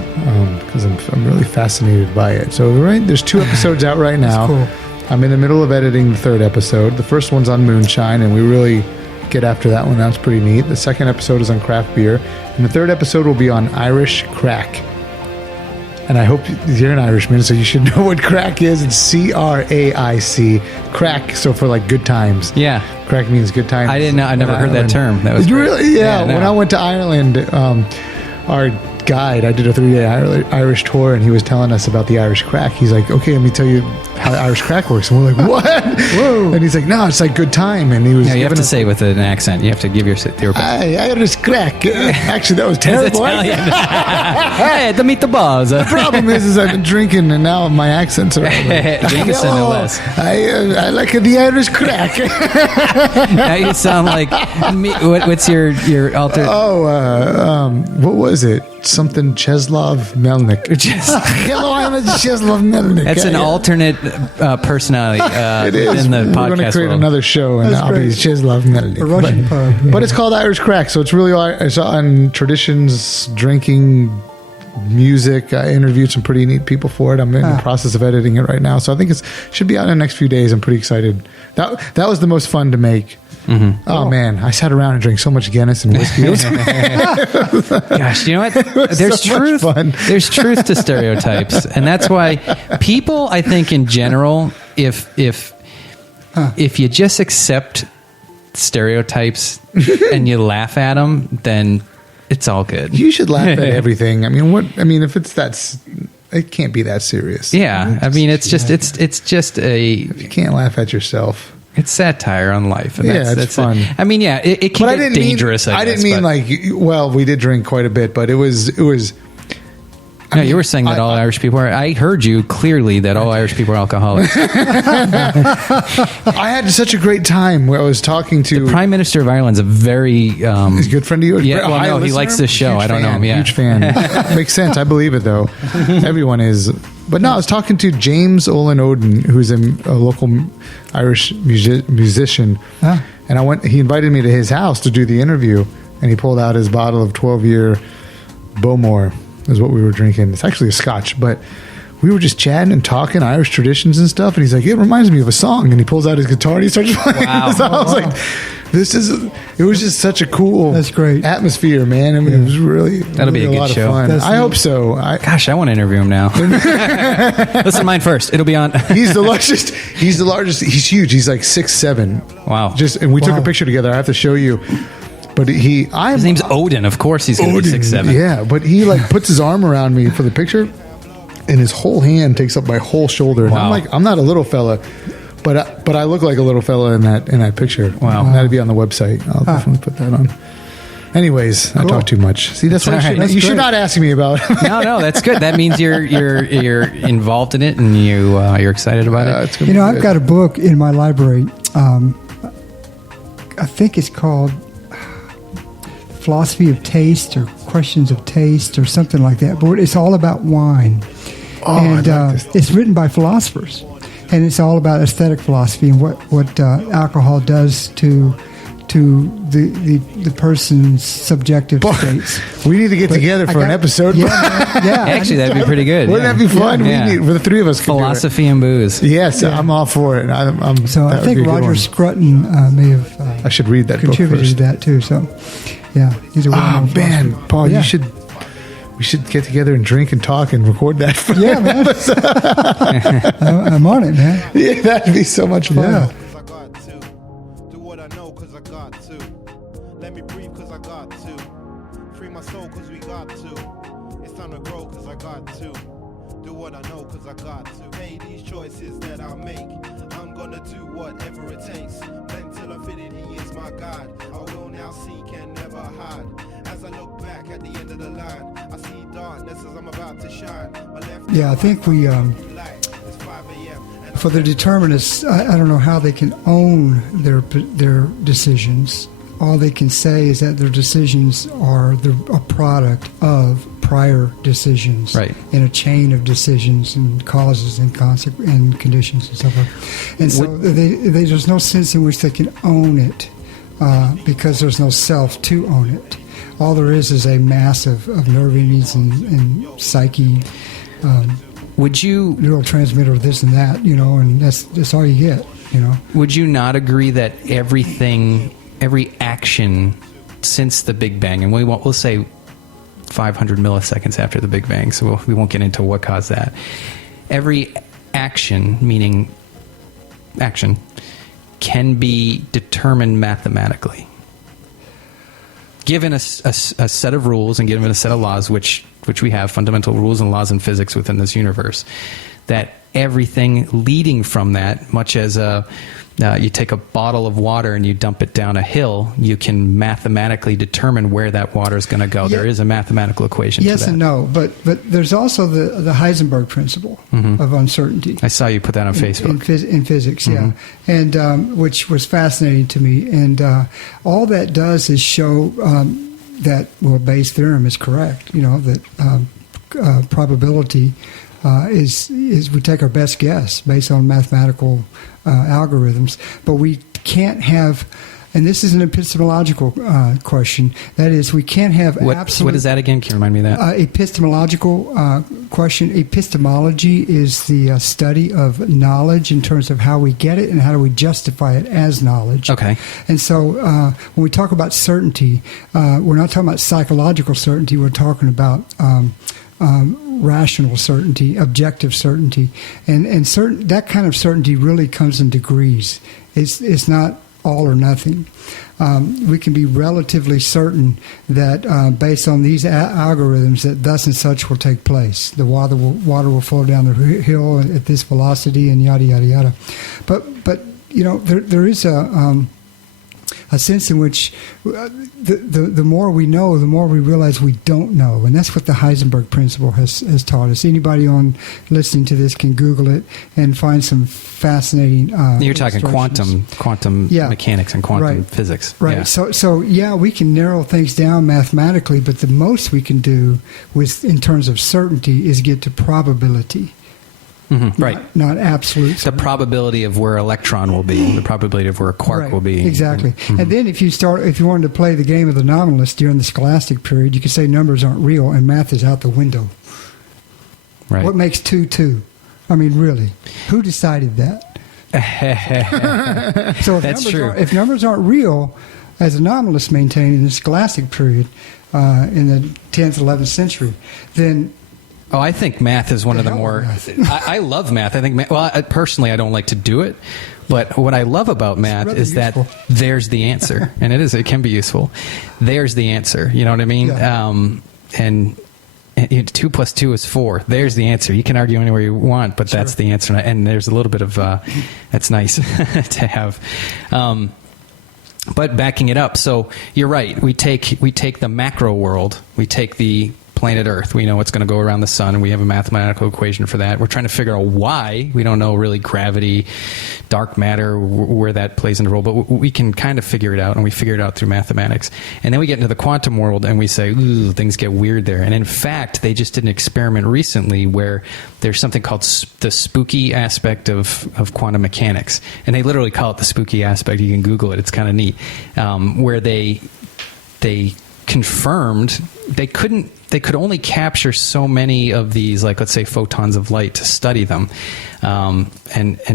because I'm really fascinated by it. So there's 2 episodes out right now. Cool. I'm in the middle of editing the 3rd episode. The first one's on moonshine, and we really get after that one. That's pretty neat. The 2nd episode is on craft beer, and the 3rd episode will be on Irish crack. And I hope you're an Irishman, so you should know what crack is. It's CRAIC. Crack, so for like good times. Yeah. Crack means good times. I didn't know. I never heard that term. That was Did you great. really? Yeah. no. When I went to Ireland, our guide, I did a 3-day Irish tour, and he was telling us about the Irish crack. He's like, okay, let me tell you how Irish crack works. And we're like, what? Whoa. And he's like, no, it's like good time. And he was You have giving to us- say it with an accent. You have to give your Irish crack. Actually, that was terrible. Hey, the meatballs. The problem is I've been drinking, and now my accents are. Jameson, no less. I like the Irish crack. Now you sound like me. What's your alter? What was it? Something Czeslaw Melnick. Hello, I'm a Czeslaw Melnick. That's an alternate personality It is. in the We're going to podcast create world. another show, and That's I'll be great. Czeslaw Melnick. A Russian pub. Yeah. But it's called Irish Crack, so it's really it's on traditions, drinking, music. I interviewed some pretty neat people for it. I'm in the process of editing it right now, so I think it should be out in the next few days. I'm pretty excited. That was the most fun to make. Mm-hmm. Oh man, I sat around and drank so much Guinness and whiskey. It was Gosh, you know what? There's so much truth. fun. There's truth to stereotypes, and that's why people, I think, in general, if you just accept stereotypes and you laugh at them, then it's all good. You should laugh at everything. I mean, if it's it can't be that serious. Yeah, I mean, it's just You can't laugh at yourself. it's satire on life. And Yeah, that's fun. I mean, yeah, it can get dangerous. I didn't mean like. Well, we did drink quite a bit, but it was. No, you were saying that all Irish people are. I heard you clearly that all Irish people are alcoholics. I had such a great time where I was talking to Prime Minister of Ireland's a very He's a good friend of yours. Yeah, well, Hi, no, he listener? likes this show. Huge I don't know fan, him. Yeah, huge fan. Makes sense. I believe it though. Everyone is. But no, I was talking to James Olin Oden, who's a local Irish musician, and he invited me to his house to do the interview, and he pulled out his bottle of 12-year Bowmore. Is what we were drinking. It's actually a scotch, but we were just chatting and talking Irish traditions and stuff. And he's like, "It reminds me of a song." And he pulls out his guitar and he starts playing. Wow. So I was like, it was just such a cool That's great. atmosphere, man. I mean, it was really That'll be a good lot show. of fun. That's I hope neat. so. Gosh, I want to interview him now. Listen to mine first. It'll be on. He's the largest. He's huge. He's like 6'7". Wow. And we took a Wow. picture together. I have to show you. But His name's Odin. Of course, he's going to be 6'7". Yeah, but he like puts his arm around me for the picture, and his whole hand takes up my whole shoulder. And Wow. I'm not a little fella, but I look like a little fella in that picture. Wow. That'd be on the website. I'll definitely put that on. Anyways, I talk too much. See, that's what all right. you That's should not ask me about. No, that's good. That means you're involved in it and you're excited about it. It's gonna You know, be I've good. got a book in my library. I think it's called Philosophy of Taste or Questions of Taste or something like that. But it's all about wine. Oh, And I like this. it's written by philosophers. And it's all about aesthetic philosophy and what alcohol does to the person's subjective states. We need to get together for an episode. Yeah, yeah. Actually, that'd be pretty good. Wouldn't yeah. that be fun? Yeah. We need, for the three of us. could do it. Philosophy and booze. Yes, I'm all for it. So that I would think be a good Roger one. Scruton may have I should read that book contributed first. to that too. So, yeah, he's a well-known Oh man, philosopher. Paul, Yeah. we should get together and drink and talk and record that. Yeah, man. I'm on it, man. Yeah, that'd be so much fun. Yeah. I got to do what I know, cause I got to let me breathe, cause I got to free my soul, cause we got to. It's time to grow, cause I got to do what I know, cause I got to. Hey, these choices that I make, I'm gonna do whatever it takes. Blend till I'm fitted, he is my God. I will now seek and never hide. As I look back at the end of the line, I see darkness as I'm about to shine. My left Yeah, I think we, light. It's 5 a.m. and for the determinists, I don't know how they can own their decisions. All they can say is that their decisions are a product of prior decisions, Right. in a chain of decisions and causes and and conditions and stuff like that. And so there's no sense in which they can own it because there's no self to own it. All there is a mass of nerve endings and psyche, Would you neurotransmitter, this and that, and that's all you get, Would you not agree that every action since the Big Bang, and we'll say 500 milliseconds after the Big Bang, so we won't get into what caused that. Every action, meaning action, can be determined mathematically. Given a set of rules and given a set of laws, which we have, fundamental rules and laws in physics within this universe, that everything leading from that, much as you take a bottle of water and you dump it down a hill, you can mathematically determine where that water is going to go. Yeah. There is a mathematical equation to that. Yes and no, but there's also the Heisenberg principle of uncertainty. I saw you put that on Facebook. In physics, yeah, and which was fascinating to me. And all that does is show that Bayes' theorem is correct. That probability is we take our best guess based on mathematical algorithms, but we can't have. And this is an epistemological question. That is, we can't have absolute... What is that again? Can you remind me of that? Epistemological question. Epistemology is the study of knowledge in terms of how we get it and how do we justify it as knowledge. Okay. And so when we talk about certainty, we're not talking about psychological certainty. We're talking about rational certainty, objective certainty. And that kind of certainty really comes in degrees. It's not all or nothing. We can be relatively certain that based on these algorithms that thus and such will take place. The water will flow down the hill at this velocity and yada, yada, yada. But there is a sense in which the more we know, the more we realize we don't know. And that's what the Heisenberg principle has taught us. Anybody listening to this can Google it and find some fascinating You're talking illustrations. quantum mechanics and quantum physics. Right. Yeah. So we can narrow things down mathematically, but the most we can do in terms of certainty is get to probability. Mm-hmm. Right. Not absolute. The probability of where electron will be, the probability of where a quark Right, will be. Exactly. Mm-hmm. And then if you wanted to play the game of the nominalist during the scholastic period, you could say numbers aren't real and math is out the window. Right. What makes 2 2? I mean, really, who decided that? So That's true. If numbers aren't real, as the nominalists maintained in the scholastic period in the 10th, 11th century, then... Oh, I think math is one of the hell more... math. I love math. I think, personally, I don't like to do it. But what I love about math rather is that useful. there's the answer. And it can be useful. There's the answer. You know what I mean? Yeah. And 2 plus 2 is 4. There's the answer. You can argue anywhere you want, but that's the answer. And there's a little bit of... that's nice to have. But backing it up, so you're right. We take the macro world. We take the planet Earth. We know it's going to go around the sun, and we have a mathematical equation for that. We're trying to figure out why. We don't know really gravity, dark matter, where that plays into a role, but we can kind of figure it out, and we figure it out through mathematics. And then we get into the quantum world, and we say, ooh, things get weird there. And in fact, they just did an experiment recently where there's something called the spooky aspect of quantum mechanics. And they literally call it the spooky aspect. You can Google it. It's kind of neat. Where they confirmed they could only capture so many of these, like, let's say, photons of light to study them. And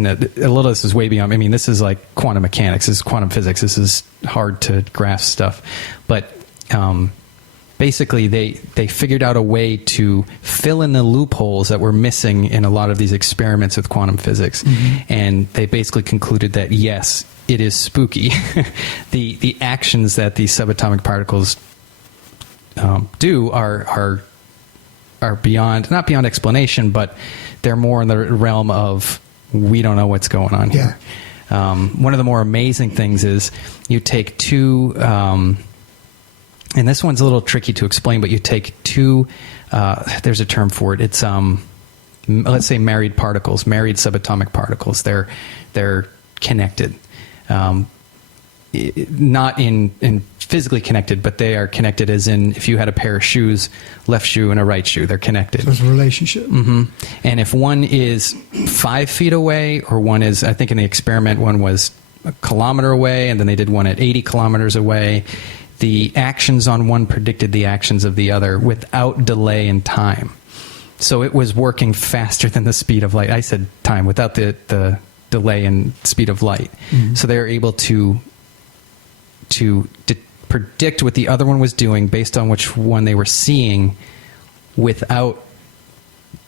a little of this is way beyond, I mean, this is like quantum mechanics, this is quantum physics, this is hard to grasp stuff. But basically they figured out a way to fill in the loopholes that were missing in a lot of these experiments with quantum physics. And they basically concluded that, yes, it is spooky. The actions that these subatomic particles do are beyond, not beyond explanation, but they're more in the realm of, we don't know what's going on here. One of the more amazing things is you take two, and this one's a little tricky to explain, but you take two, there's a term for it. It's, let's say married particles, married subatomic particles. They're connected. Not in physically connected, but they are connected as in, if you had a pair of shoes, left shoe and a right shoe, they're connected. So it's a relationship. And if one is 5 feet away, or one is, I think in the experiment, one was a kilometer away, and then they did one at 80 kilometers away, the actions on one predicted the actions of the other without delay in time. So it was working faster than the speed of light. I said time, without the delay in speed of light. So they were able to predict what the other one was doing based on which one they were seeing without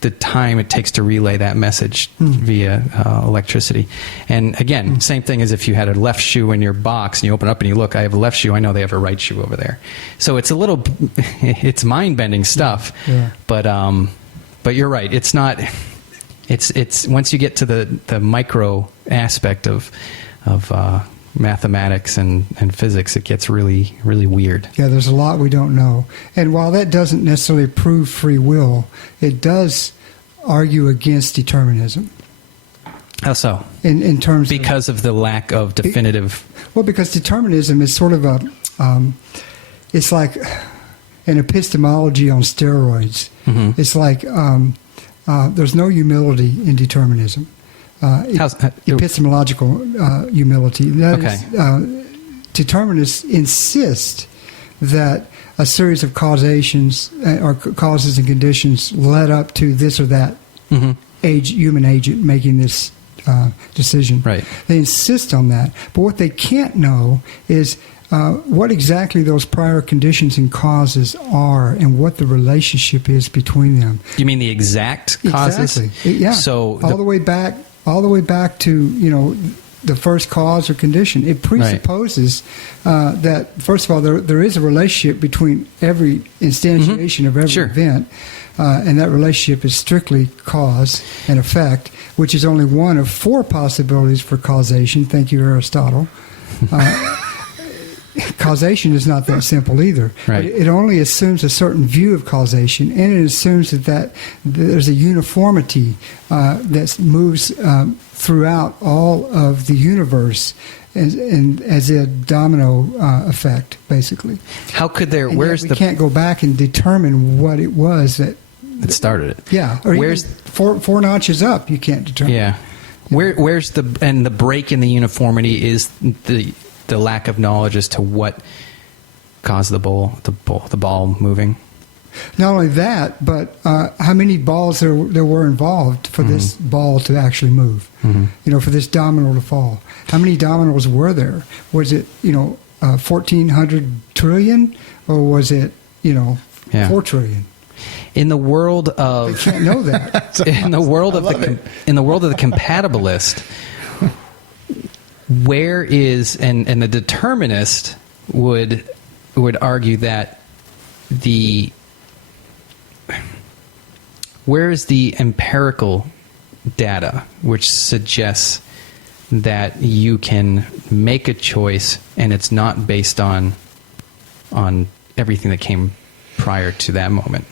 the time it takes to relay that message via electricity. And again, same thing as if you had a left shoe in your box and you open up and you look, I have a left shoe, I know they have a right shoe over there. So it's it's mind-bending stuff. But you're right, it's not, it's once you get to the micro aspect of mathematics and physics, it gets really, really weird. Yeah, there's a lot we don't know. And while that doesn't necessarily prove free will, it does argue against determinism. How so? In terms because of the lack of definitive... Well, because determinism is sort of it's like an epistemology on steroids. It's like there's no humility in determinism. Epistemological humility. That is, determinists insist that a series of causations or causes and conditions led up to this or that human agent making this decision. Right. They insist on that. But what they can't know is what exactly those prior conditions and causes are and what the relationship is between them. You mean the exact causes? Exactly. Yeah. So all the way back to, the first cause or condition. It presupposes that, first of all, there is a relationship between every instantiation of every event, and that relationship is strictly cause and effect, which is only one of 4 possibilities for causation. Thank you, Aristotle. Causation is not that simple either. Right. It only assumes a certain view of causation, and it assumes that there's a uniformity that moves throughout all of the universe, and as a domino effect, basically. How could there? And where's we can't go back and determine what it was that started it? Yeah, or where's even four notches up? You can't determine. Yeah. Where's the break in the uniformity is the lack of knowledge as to what caused the ball moving. Not only that, but how many balls there were involved for this ball to actually move. For this domino to fall. How many dominoes were there? Was it 1,400 trillion, or was it 4 trillion? In the world of they can't know that. in the world of the compatibilist. Where is and the determinist would argue that where is the empirical data which suggests that you can make a choice and it's not based on everything that came prior to that moment?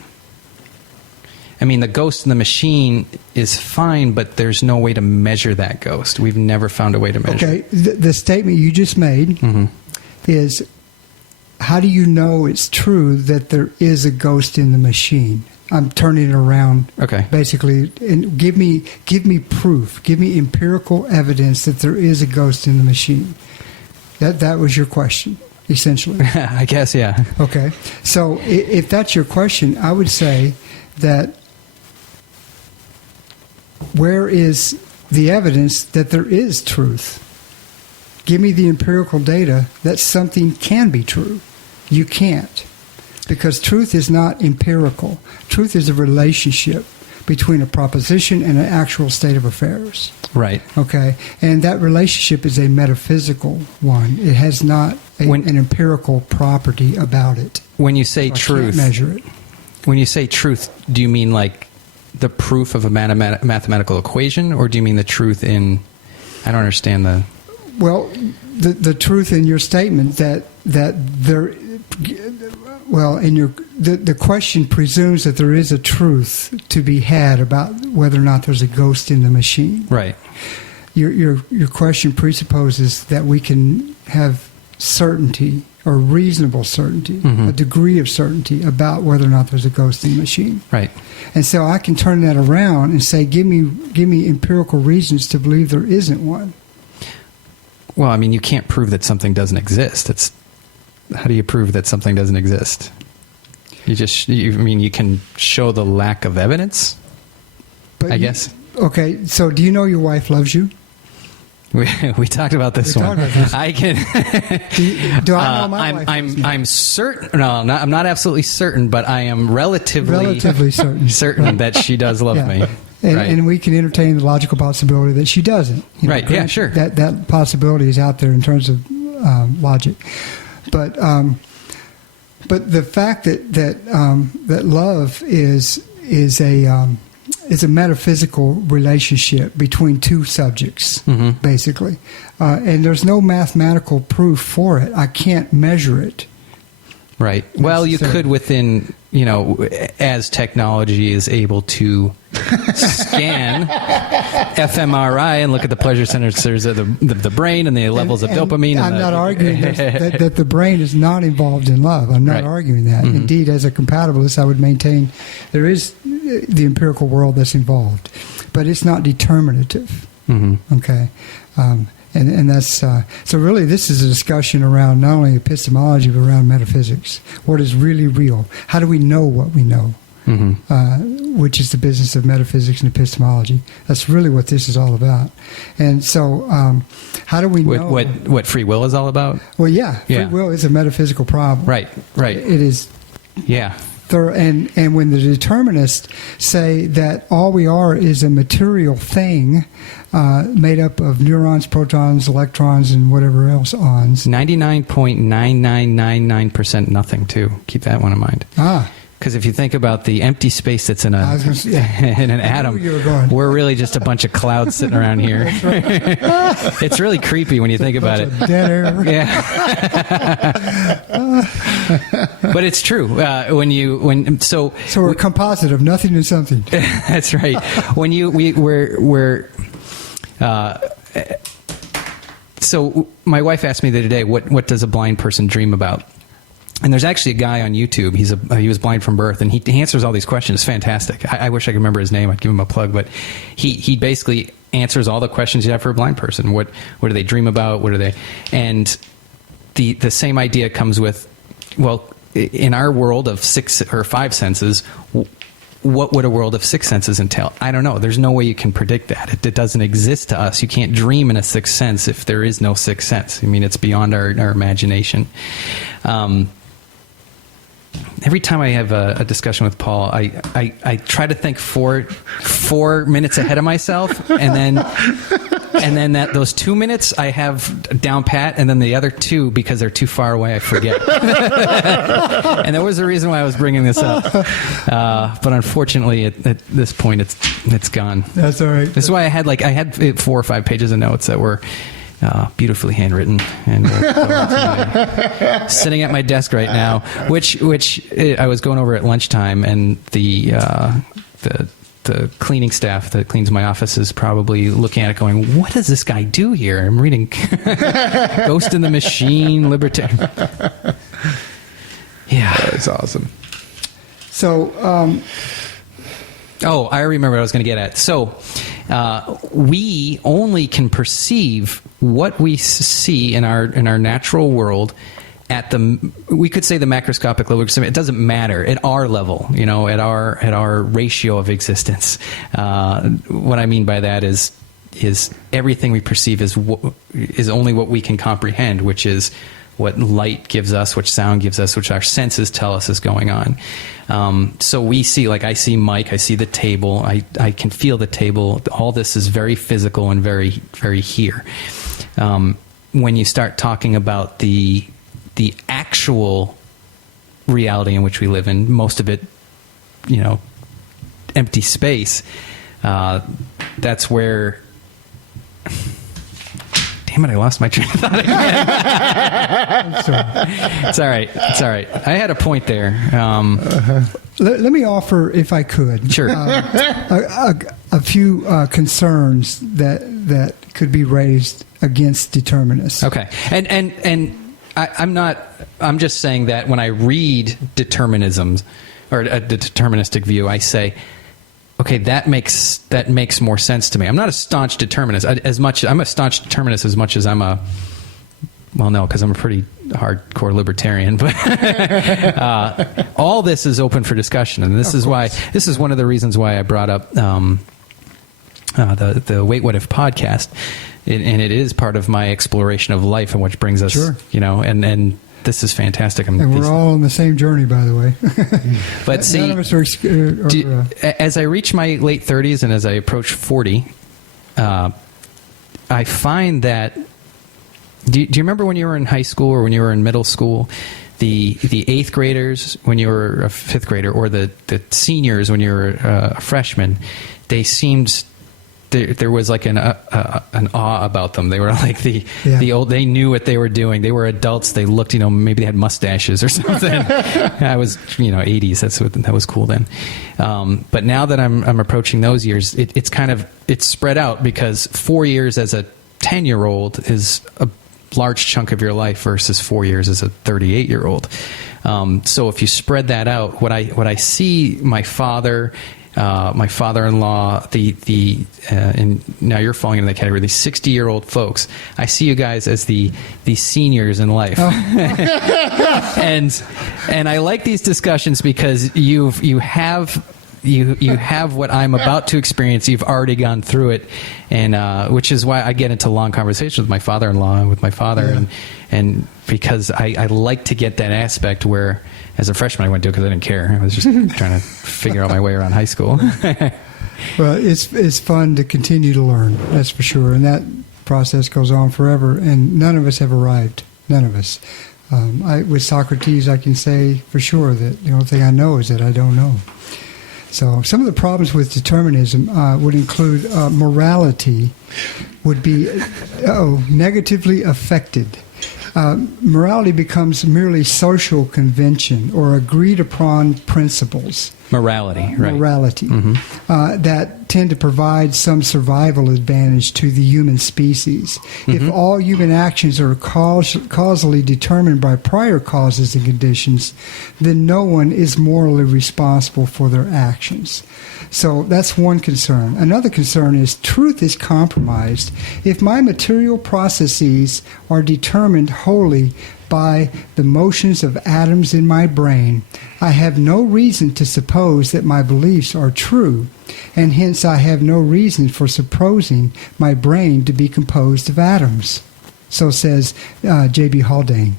I mean, the ghost in the machine is fine, but there's no way to measure that ghost. We've never found a way to measure. Okay, the statement you just made is, how do you know it's true that there is a ghost in the machine? I'm turning it around. Okay. Basically, and give me proof. Give me empirical evidence that there is a ghost in the machine. That was your question. essentially. I guess, yeah. Okay. So if that's your question, I would say that where is the evidence that there is truth? Give me the empirical data that something can be true. You can't. Because truth is not empirical. Truth is a relationship between a proposition and an actual state of affairs. Right. Okay? And that relationship is a metaphysical one. It has not an empirical property about it. When you say truth, can't measure it. When you say truth, do you mean like the proof of a mathematical equation, or do you mean the truth in... I don't understand the... Well, the truth in your statement that there... Well, the question presumes that there is a truth to be had about whether or not there's a ghost in the machine. Right. Your question presupposes that we can have certainty or reasonable certainty, a degree of certainty about whether or not there's a ghost in the machine. Right. And so I can turn that around and say, give me empirical reasons to believe there isn't one. Well, I mean, you can't prove that something doesn't exist. How do you prove that something doesn't exist? You can show the lack of evidence? But I guess. Okay, so do you know your wife loves you? We talked about this one. I can. Do I know my wife? I'm certain. No, I'm not absolutely certain, but I am relatively certain. certain that she does love me. And we can entertain the logical possibility that she doesn't. Right? Yeah, sure. That possibility is out there in terms of logic, but the fact that love is a metaphysical relationship between two subjects, basically. And there's no mathematical proof for it. I can't measure it. Right. Well, you could within, as technology is able to scan fMRI and look at the pleasure centers of the brain and the levels of dopamine. I'm not arguing that the brain is not involved in love. I'm not arguing that. Indeed, as a compatibilist, I would maintain there is the empirical world that's involved, but it's not determinative. Okay. And that's so really this is a discussion around not only epistemology but around metaphysics. What is really real? How do we know what we know? Which is the business of metaphysics and epistemology. That's really what this is all about. And so how do we know... What free will is all about? Well, yeah. Free will is a metaphysical problem. Right. It is... Yeah. And when the determinists say that all we are is a material thing made up of neurons, protons, electrons, and whatever else ons. 99.9999% nothing, too. Keep that one in mind. Because if you think about the empty space that's in in an atom, we're really just a bunch of clouds sitting around here. It's really creepy when you think about it. Dead air. Yeah. But it's true. So we're composite of nothing and something. That's right. When so my wife asked me the other day, what does a blind person dream about? And there's actually a guy on YouTube. He was blind from birth, and he answers all these questions. It's fantastic. I wish I could remember his name. I'd give him a plug. But he basically answers all the questions you have for a blind person. What do they dream about? What are they? And the same idea comes with, well, in our world of 6 or 5 senses, what would a world of 6 senses entail? I don't know. There's no way you can predict that. It doesn't exist to us. You can't dream in a 6th sense if there is no 6th sense. I mean, it's beyond our imagination. Every time I have a discussion with Paul, I try to think four minutes ahead of myself, and then those 2 minutes I have down pat, and then the other 2, because they're too far away, I forget. And there was a reason why I was bringing this up, but unfortunately at this point it's gone. That's all right. This is why I had 4 or 5 pages of notes that were beautifully handwritten, and sitting at my desk right now, which I was going over at lunchtime, and the cleaning staff that cleans my office is probably looking at it going, what does this guy do here? I'm reading Ghost in the Machine, Libertarian. Yeah. That's awesome. So, I remember what I was going to get at. So, we only can perceive what we see in our natural world we could say the macroscopic level. It doesn't matter at our level, at our ratio of existence. What I mean by that is everything we perceive is only what we can comprehend, which is what light gives us, which sound gives us, which our senses tell us is going on. So we see, like I see Mike, I see the table, I can feel the table. All this is very physical and very, very here. When you start talking about the actual reality in which we live in, most of it, empty space, that's where... Damn it, I lost my train of thought again. It's all right. I had a point there. Let me offer, if I could, sure, a few concerns that could be raised against determinists. Okay, and I'm just saying that when I read determinism or a deterministic view, I say, okay, that makes more sense to me. I'm not a staunch determinist I'm a staunch determinist as much as I'm a, well, no, because I'm a pretty hardcore libertarian. But all this is open for discussion, and this is one of the reasons why I brought up the Wait What If podcast, and it is part of my exploration of life and which brings us, sure. And this is fantastic. And we're all on the same journey, by the way. But see, none of us are as I reach my late 30s and as I approach 40, I find that. Do you remember when you were in high school or when you were in middle school, the eighth graders when you were a fifth grader, or the seniors when you were a freshman? They seemed. There was like an awe about them. They were like the old. They knew what they were doing. They were adults. They looked, maybe they had mustaches or something. I was, 80s. That was cool then. But now that I'm approaching those years, it's spread out, because 4 years as a 10-year-old is a large chunk of your life versus 4 years as a 38-year-old. So if you spread that out, what I see my father. My father-in-law, and now you're falling into that category, the 60-year-old folks. I see you guys as the seniors in life. Oh. and I like these discussions because you have what I'm about to experience. You've already gone through it, and which is why I get into long conversations with my father-in-law and with my father, and because I like to get that aspect where, as a freshman, I went to it because I didn't care. I was just trying to figure out my way around high school. Well, it's fun to continue to learn, that's for sure, and that process goes on forever, and none of us have arrived. None of us. With Socrates, I can say for sure that the only thing I know is that I don't know. So some of the problems with determinism would include morality would be negatively affected. Morality becomes merely social convention or agreed upon principles. Morality, right. Morality. Mm-hmm. That tend to provide some survival advantage to the human species. Mm-hmm. If all human actions are causally determined by prior causes and conditions, then no one is morally responsible for their actions. So that's one concern. Another concern is truth is compromised. If my material processes are determined wholly by the motions of atoms in my brain, I have no reason to suppose that my beliefs are true, and hence I have no reason for supposing my brain to be composed of atoms. So says J.B. Haldane.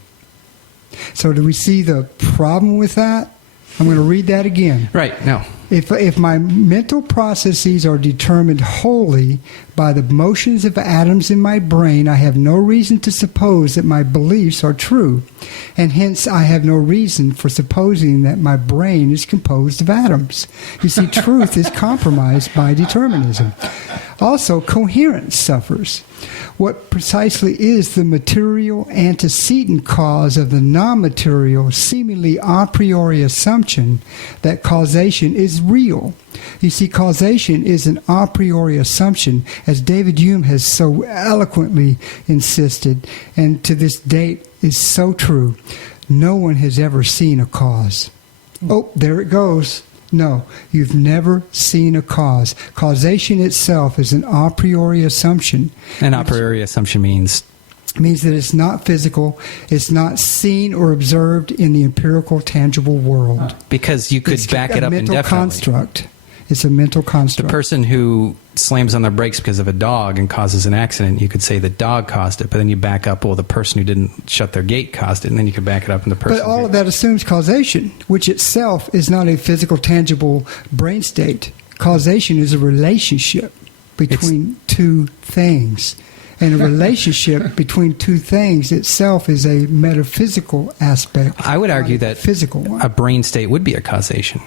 So do we see the problem with that? I'm going to read that again. Right, no. If my mental processes are determined wholly by the motions of atoms in my brain, I have no reason to suppose that my beliefs are true, and hence I have no reason for supposing that my brain is composed of atoms. You see, truth is compromised by determinism. Also, coherence suffers. What precisely is the material antecedent cause of the non-material, seemingly a priori assumption that causation is real? You see, causation is an a priori assumption, as David Hume has so eloquently insisted, and to this date is so true. No one has ever seen a cause. Oh, there it goes. No, you've never seen a cause. Causation itself is an a priori assumption. An a priori assumption means means that it's not physical, it's not seen or observed in the empirical, tangible world. Because you could It's back a it up mental indefinitely. construct. It's a mental The construct. person who slams on their brakes because of a dog and causes an accident, you could say the dog caused it, but then you back up, well, the person who didn't shut their gate caused it, and then you could back it up and the person. But all of that assumes causation, which itself is not a physical, tangible brain state. Causation is a relationship between two things. And a relationship between two things itself is a metaphysical aspect. I would argue not a that physical one. a brain state would be a causation.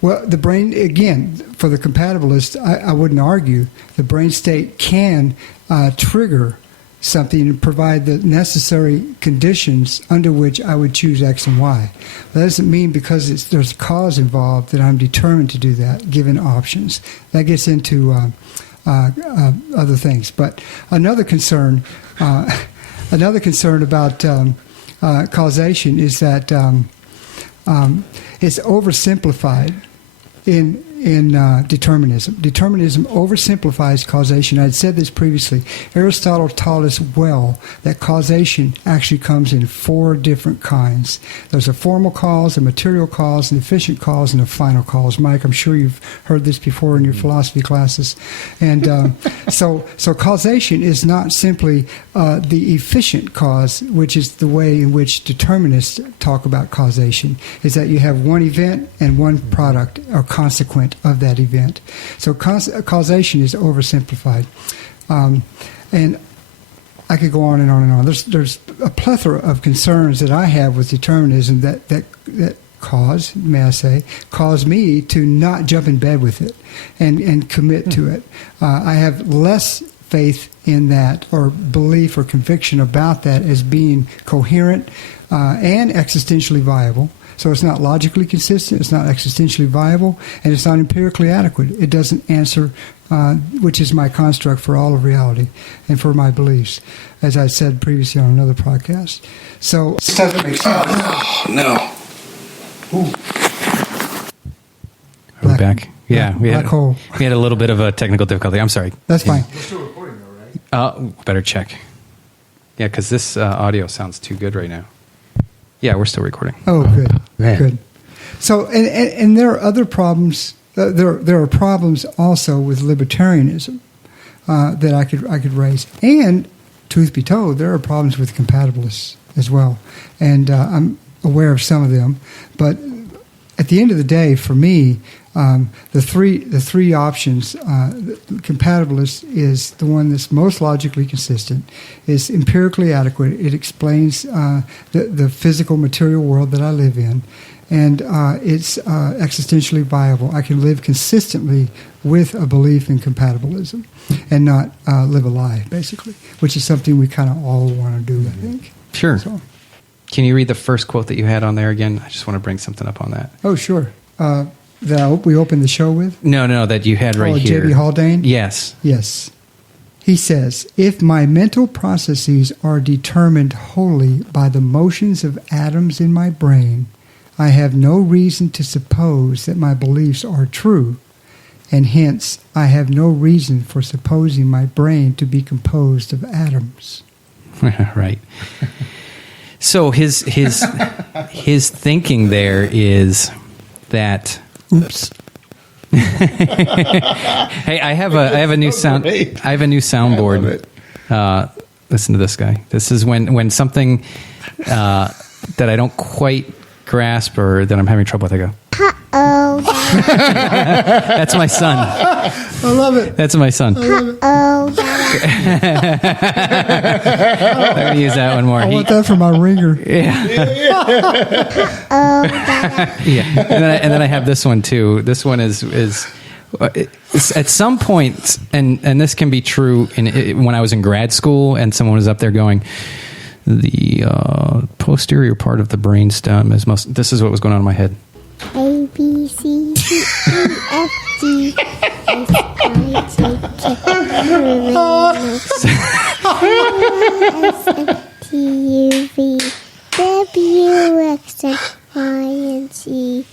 Well, the brain, again, for the compatibilist, I wouldn't argue. The brain state can trigger something and provide the necessary conditions under which I would choose X and Y. That doesn't mean because there's a cause involved that I'm determined to do that, given options. That gets into other things. But another concern about causation is that it's oversimplified in determinism. Determinism oversimplifies causation. I'd said this previously. Aristotle taught us well that causation actually comes in 4 different kinds. There's a formal cause, a material cause, an efficient cause, and a final cause. Mike, I'm sure you've heard this before in your philosophy classes. And so causation is not simply the efficient cause, which is the way in which determinists talk about causation, is that you have one event and one product or consequent of that event. So causation is oversimplified. And I could go on and on and on. There's a plethora of concerns that I have with determinism that cause me to not jump in bed with it and commit to it. I have less faith in that, or belief or conviction about that, as being coherent and existentially viable. So it's not logically consistent, it's not existentially viable, and it's not empirically adequate. It doesn't answer, which is my construct for all of reality and for my beliefs, as I said previously on another podcast. So it doesn't make sense. No. Are we back? Yeah, we black hole. had a little bit of a technical difficulty. I'm sorry. That's fine. We're still recording though, right? Better check. Yeah, because this audio sounds too good right now. Yeah, we're still recording. Oh, good, man. good. So, and there are other problems. There are problems also with libertarianism that I could raise. And truth be told, there are problems with compatibilists as well. And I'm aware of some of them. But at the end of the day, for me, the three options, compatibilist is the one that's most logically consistent, is empirically adequate. It explains the physical material world that I live in, and it's existentially viable. I can live consistently with a belief in compatibilism and not live a lie, basically, which is something we kind of all want to do, I think. Sure. So. Can you read the first quote that you had on there again? I just want to bring something up on that. Oh, sure. That we opened the show with? No, that you had right here. J.B. Haldane? Yes. Yes. He says, if my mental processes are determined wholly by the motions of atoms in my brain, I have no reason to suppose that my beliefs are true, and hence I have no reason for supposing my brain to be composed of atoms. Right. So his thinking there is that. Oops. Hey, I have a new sound. Great. I have a new soundboard. Listen to this guy. This is when something that I don't quite grasp or that I'm having trouble with, I go, Uh-oh. that's my son. I love it. That's my son. Uh-oh. I'm going to use that one more. I want that for my ringer. Yeah. Oh, Yeah. And then I have this one too. This one is it's at some point, and this can be true when I was in grad school and someone was up there going, the posterior part of the brainstem is most. This is what was going on in my head. A, B, C, D, E, F, G, H, I, J, K, L, M, N, O, P, U, V, W, X, and Y, and Z.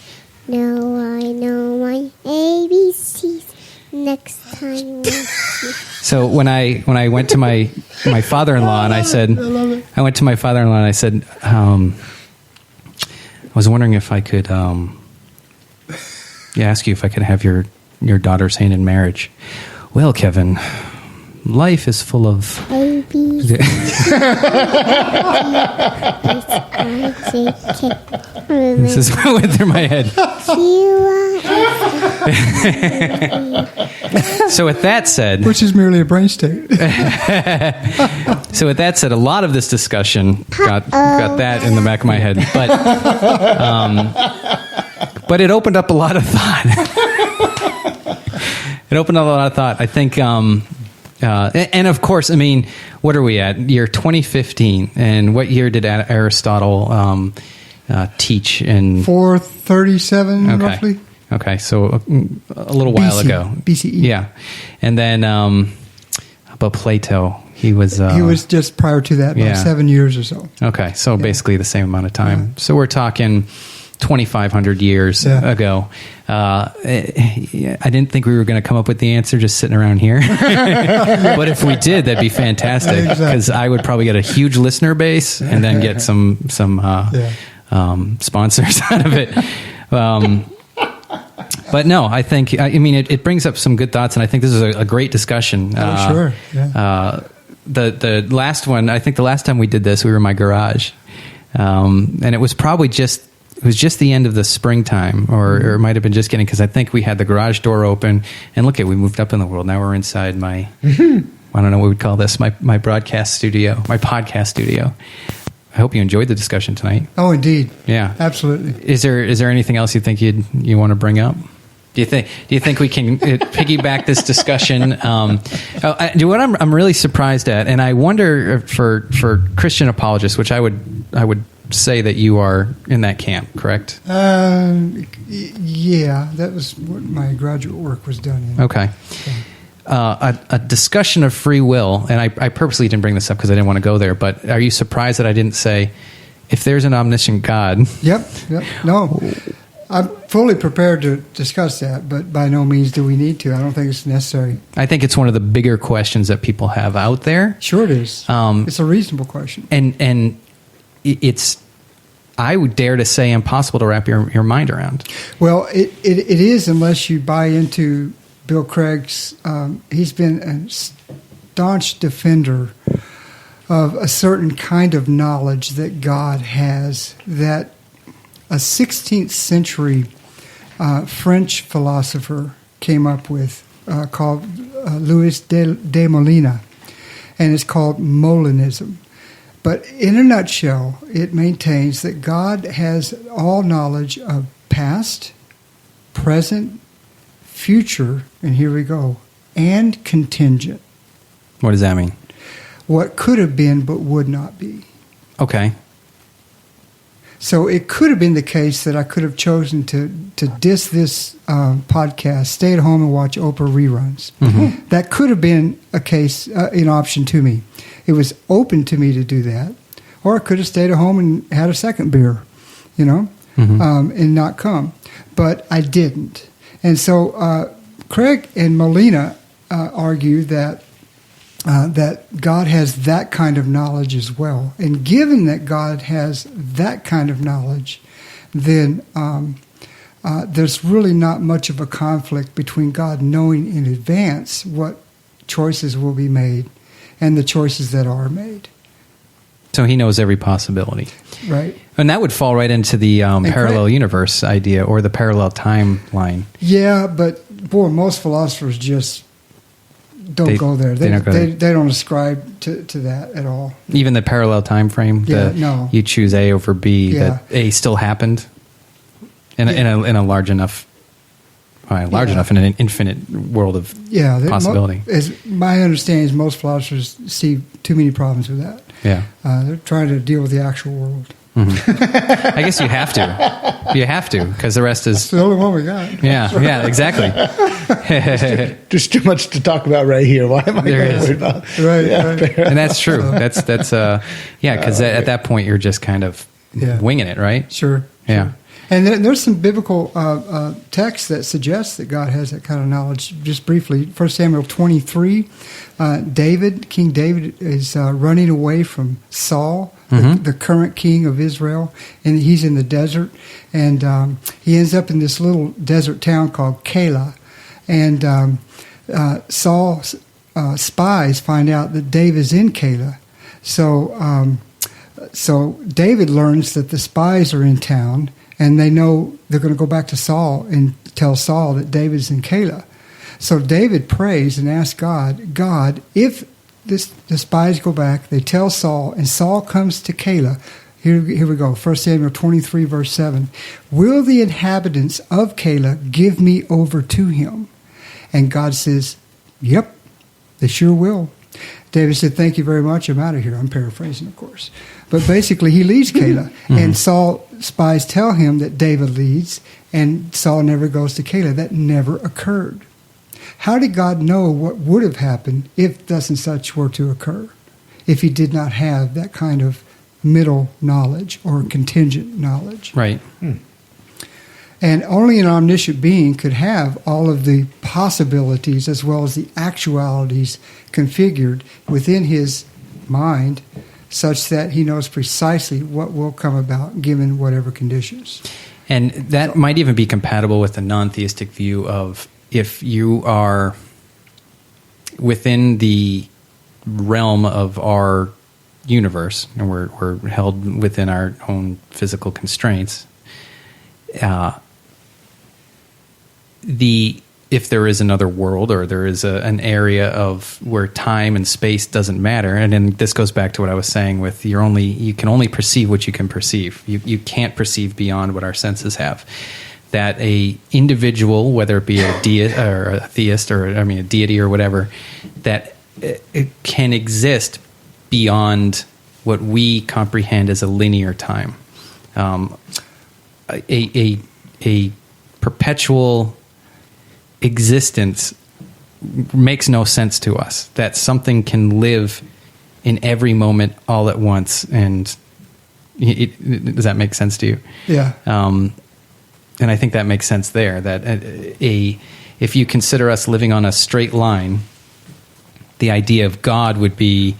Now I know my ABCs. Next time we'll see. So when I went to my father-in-law and I said, I went to my father-in-law and I said, I was wondering if I could ask you if I could have your daughter's hand in marriage. Well, Kevin, life is full of A, B, C, This is what went through my head. So with that said, which is merely a brain state. so with that said, a lot of this discussion got that in the back of my head, but it opened up a lot of thought. I think, and of course, I mean, what are we at? Year 2015, and what year did Aristotle teach? In 437, roughly. Okay, so a little while ago. BCE. Yeah. And then how about Plato? He was just prior to that, about 7 years or so. Okay, so basically the same amount of time. Yeah. So we're talking 2,500 years ago. I didn't think we were going to come up with the answer just sitting around here. But if we did, that'd be fantastic, because I would probably get a huge listener base and then get some sponsors out of it. But no, I think, it brings up some good thoughts, and I think this is a great discussion. Sure. Yeah. The last one, I think the last time we did this, we were in my garage. And it was probably just the end of the springtime, or it might have been just getting, because I think we had the garage door open, and we moved up in the world. Now we're inside my, I don't know what we'd call this, my broadcast studio, my podcast studio. I hope you enjoyed the discussion tonight. Oh, indeed. Yeah, absolutely. Is there anything else you think you want to bring up? Do you think we can piggyback this discussion? What I'm really surprised at, and I wonder for Christian apologists, which I would say that you are in that camp, correct? Yeah, that was what my graduate work was done in. Okay. So. A discussion of free will, and I purposely didn't bring this up because I didn't want to go there, but are you surprised that I didn't say, if there's an omniscient God? Yep. No, I'm fully prepared to discuss that, but by no means do we need to. I don't think it's necessary. I think it's one of the bigger questions that people have out there. Sure it is. It's a reasonable question. And it's, I would dare to say, impossible to wrap your mind around. Well, it is, unless you buy into Bill Craig's. He's been a staunch defender of a certain kind of knowledge that God has, that a 16th century French philosopher came up with, called Louis de Molina, and it's called Molinism. But in a nutshell, it maintains that God has all knowledge of past, present, future, and here we go, and contingent. What does that mean? What could have been but would not be. Okay. So it could have been the case that I could have chosen to diss this podcast, stay at home and watch Oprah reruns. Mm-hmm. That could have been a case, an option to me. It was open to me to do that. Or I could have stayed at home and had a second beer, and not come. But I didn't. And so Craig and Molina argue that God has that kind of knowledge as well. And given that God has that kind of knowledge, then there's really not much of a conflict between God knowing in advance what choices will be made and the choices that are made. So he knows every possibility. Right. And that would fall right into the parallel universe idea, or the parallel timeline. Yeah, but boy, most philosophers just don't go there. They don't ascribe to that at all. Even the parallel time frame. No. You choose A over B. Yeah. That A still happened in a large enough. Enough in an infinite world of possibility. As my understanding is, most philosophers see too many problems with that. Yeah, they're trying to deal with the actual world. Mm-hmm. I guess you have to. You have to, because the rest is... It's the only one we got. Yeah, exactly. There's too much to talk about right here. Why am I worried about? Right. And that's true. That's because at that point you're just kind of winging it, right? Sure. Yeah. And there's some biblical texts that suggest that God has that kind of knowledge. Just briefly, 1 Samuel 23, King David is running away from Saul, the current king of Israel, and he's in the desert. And he ends up in this little desert town called Keilah. And Saul's spies find out that David's in Keilah. So David learns that the spies are in town, and they know they're going to go back to Saul and tell Saul that David's in Keilah. So David prays and asks God, if the spies go back, they tell Saul, and Saul comes to Keilah. Here we go, 1 Samuel 23, verse 7. Will the inhabitants of Keilah give me over to him? And God says, yep, they sure will. David said, thank you very much, I'm out of here. I'm paraphrasing, of course. But basically, he leaves Keilah, and Saul spies tell him that David leads, and Saul never goes to Keilah. That never occurred. How did God know what would have happened if thus and such were to occur, if he did not have that kind of middle knowledge or contingent knowledge? Right. And only an omniscient being could have all of the possibilities as well as the actualities configured within his mind such that he knows precisely what will come about given whatever conditions. And that might even be compatible with the non-theistic view of if you are within the realm of our universe, and we're held within our own physical constraints, if there is another world or there is an area of where time and space doesn't matter, and then this goes back to what I was saying with you can only perceive what you can perceive. You can't perceive beyond what our senses have. That a individual, whether it be a deist or a theist or a deity or whatever, that it can exist beyond what we comprehend as a linear time. A perpetual existence makes no sense to us. That something can live in every moment all at once, and does that make sense to you? Yeah. And I think that makes sense there. That if you consider us living on a straight line, the idea of God would be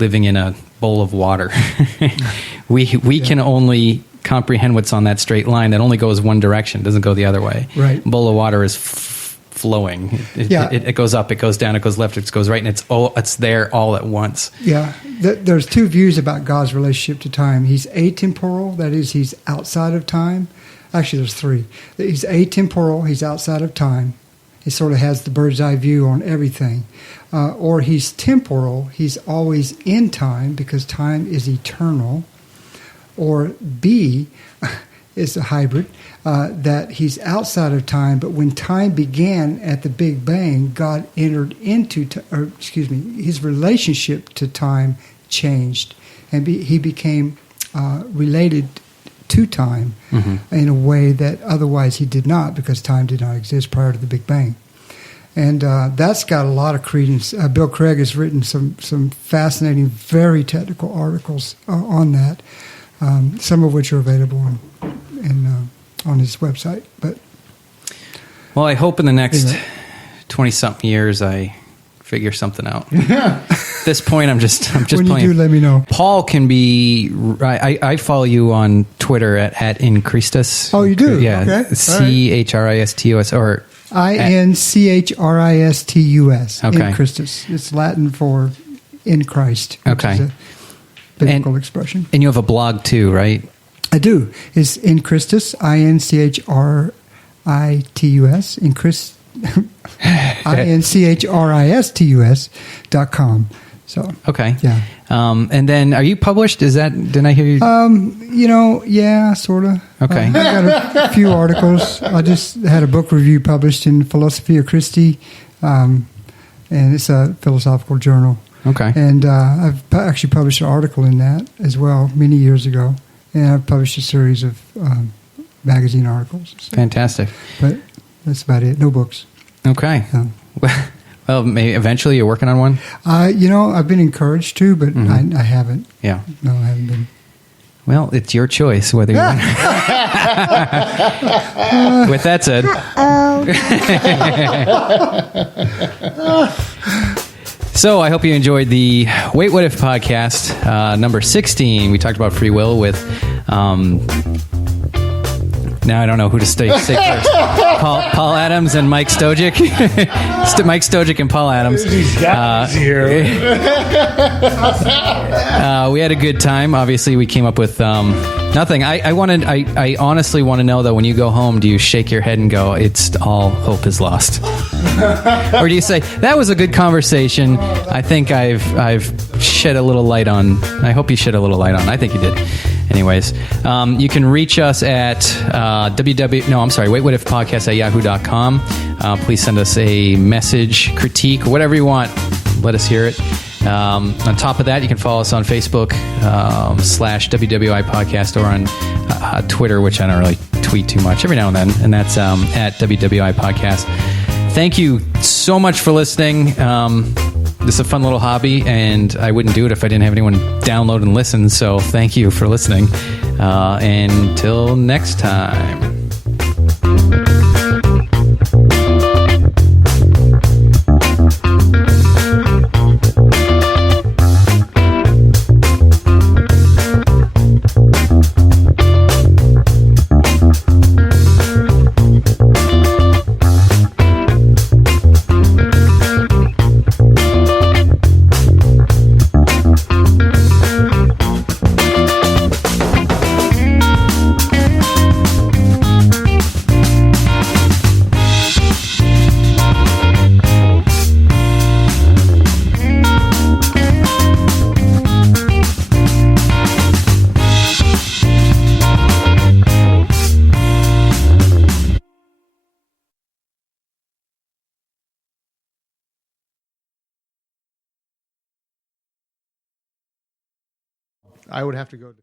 living in a bowl of water. we can only comprehend what's on that straight line that only goes one direction, doesn't go the other way. Right. A bowl of water is flowing. It goes up, it goes down, it goes left, it goes right, and it's there all at once. Yeah. There's two views about God's relationship to time. He's atemporal, that is, he's outside of time. Actually, there's three. He's atemporal, he's outside of time. He sort of has the bird's eye view on everything. Or he's temporal, he's always in time because time is eternal. Or B is a hybrid, that he's outside of time, but when time began at the Big Bang, God entered into, his relationship to time changed, and he became related to time in a way that otherwise he did not, because time did not exist prior to the Big Bang. And that's got a lot of credence. Bill Craig has written some fascinating, very technical articles on that. Some of which are available on his website. But well, I hope in the next 20-something years I figure something out. At this point, I'm just when playing. When you do, let me know. Paul can be. I follow you on Twitter at In Christus. Oh, you do? Yeah. Okay. Christustus or INCHRISTUS. Okay. In Christus. It's Latin for in Christ. Okay. Is a biblical expression. And you have a blog too, right? I do. It's In Christus, INCHRITUS, in Christ, INCHRISTUS.com. So okay, yeah. And then, are you published? Didn't I hear you? Yeah, sort of. Okay. I got a few articles. I just had a book review published in Philosopher Christi, and it's a philosophical journal. Okay. And I've actually published an article in that as well many years ago. And I've published a series of magazine articles. So. Fantastic. But that's about it. No books. Okay. Well, maybe eventually you're working on one? I've been encouraged to, but I haven't. Yeah. No, I haven't been. Well, it's your choice whether you want. With that said. So I hope you enjoyed the Wait What If podcast, number 16. We talked about free will with, now I don't know who to say first. Paul Adams and Mike Stojic. Mike Stojic and Paul Adams. These guys here. We had a good time. Obviously, we came up with nothing. I honestly want to know, though, when you go home, do you shake your head and go, "It's all hope is lost," or do you say, "That was a good conversation. I think I've shed a little light on." I hope you shed a little light on. I think you did. Anyways, you can reach us at waitwhatifpodcast@yahoo.com. Please send us a message, critique, whatever you want. Let us hear it. On top of that, you can follow us on Facebook /WWI podcast, or on Twitter, which I don't really tweet too much, every now and then, and that's at WWI podcast. Thank you so much for listening. This is a fun little hobby, and I wouldn't do it if I didn't have anyone download and listen, so thank you for listening. Until next time. I would have to go.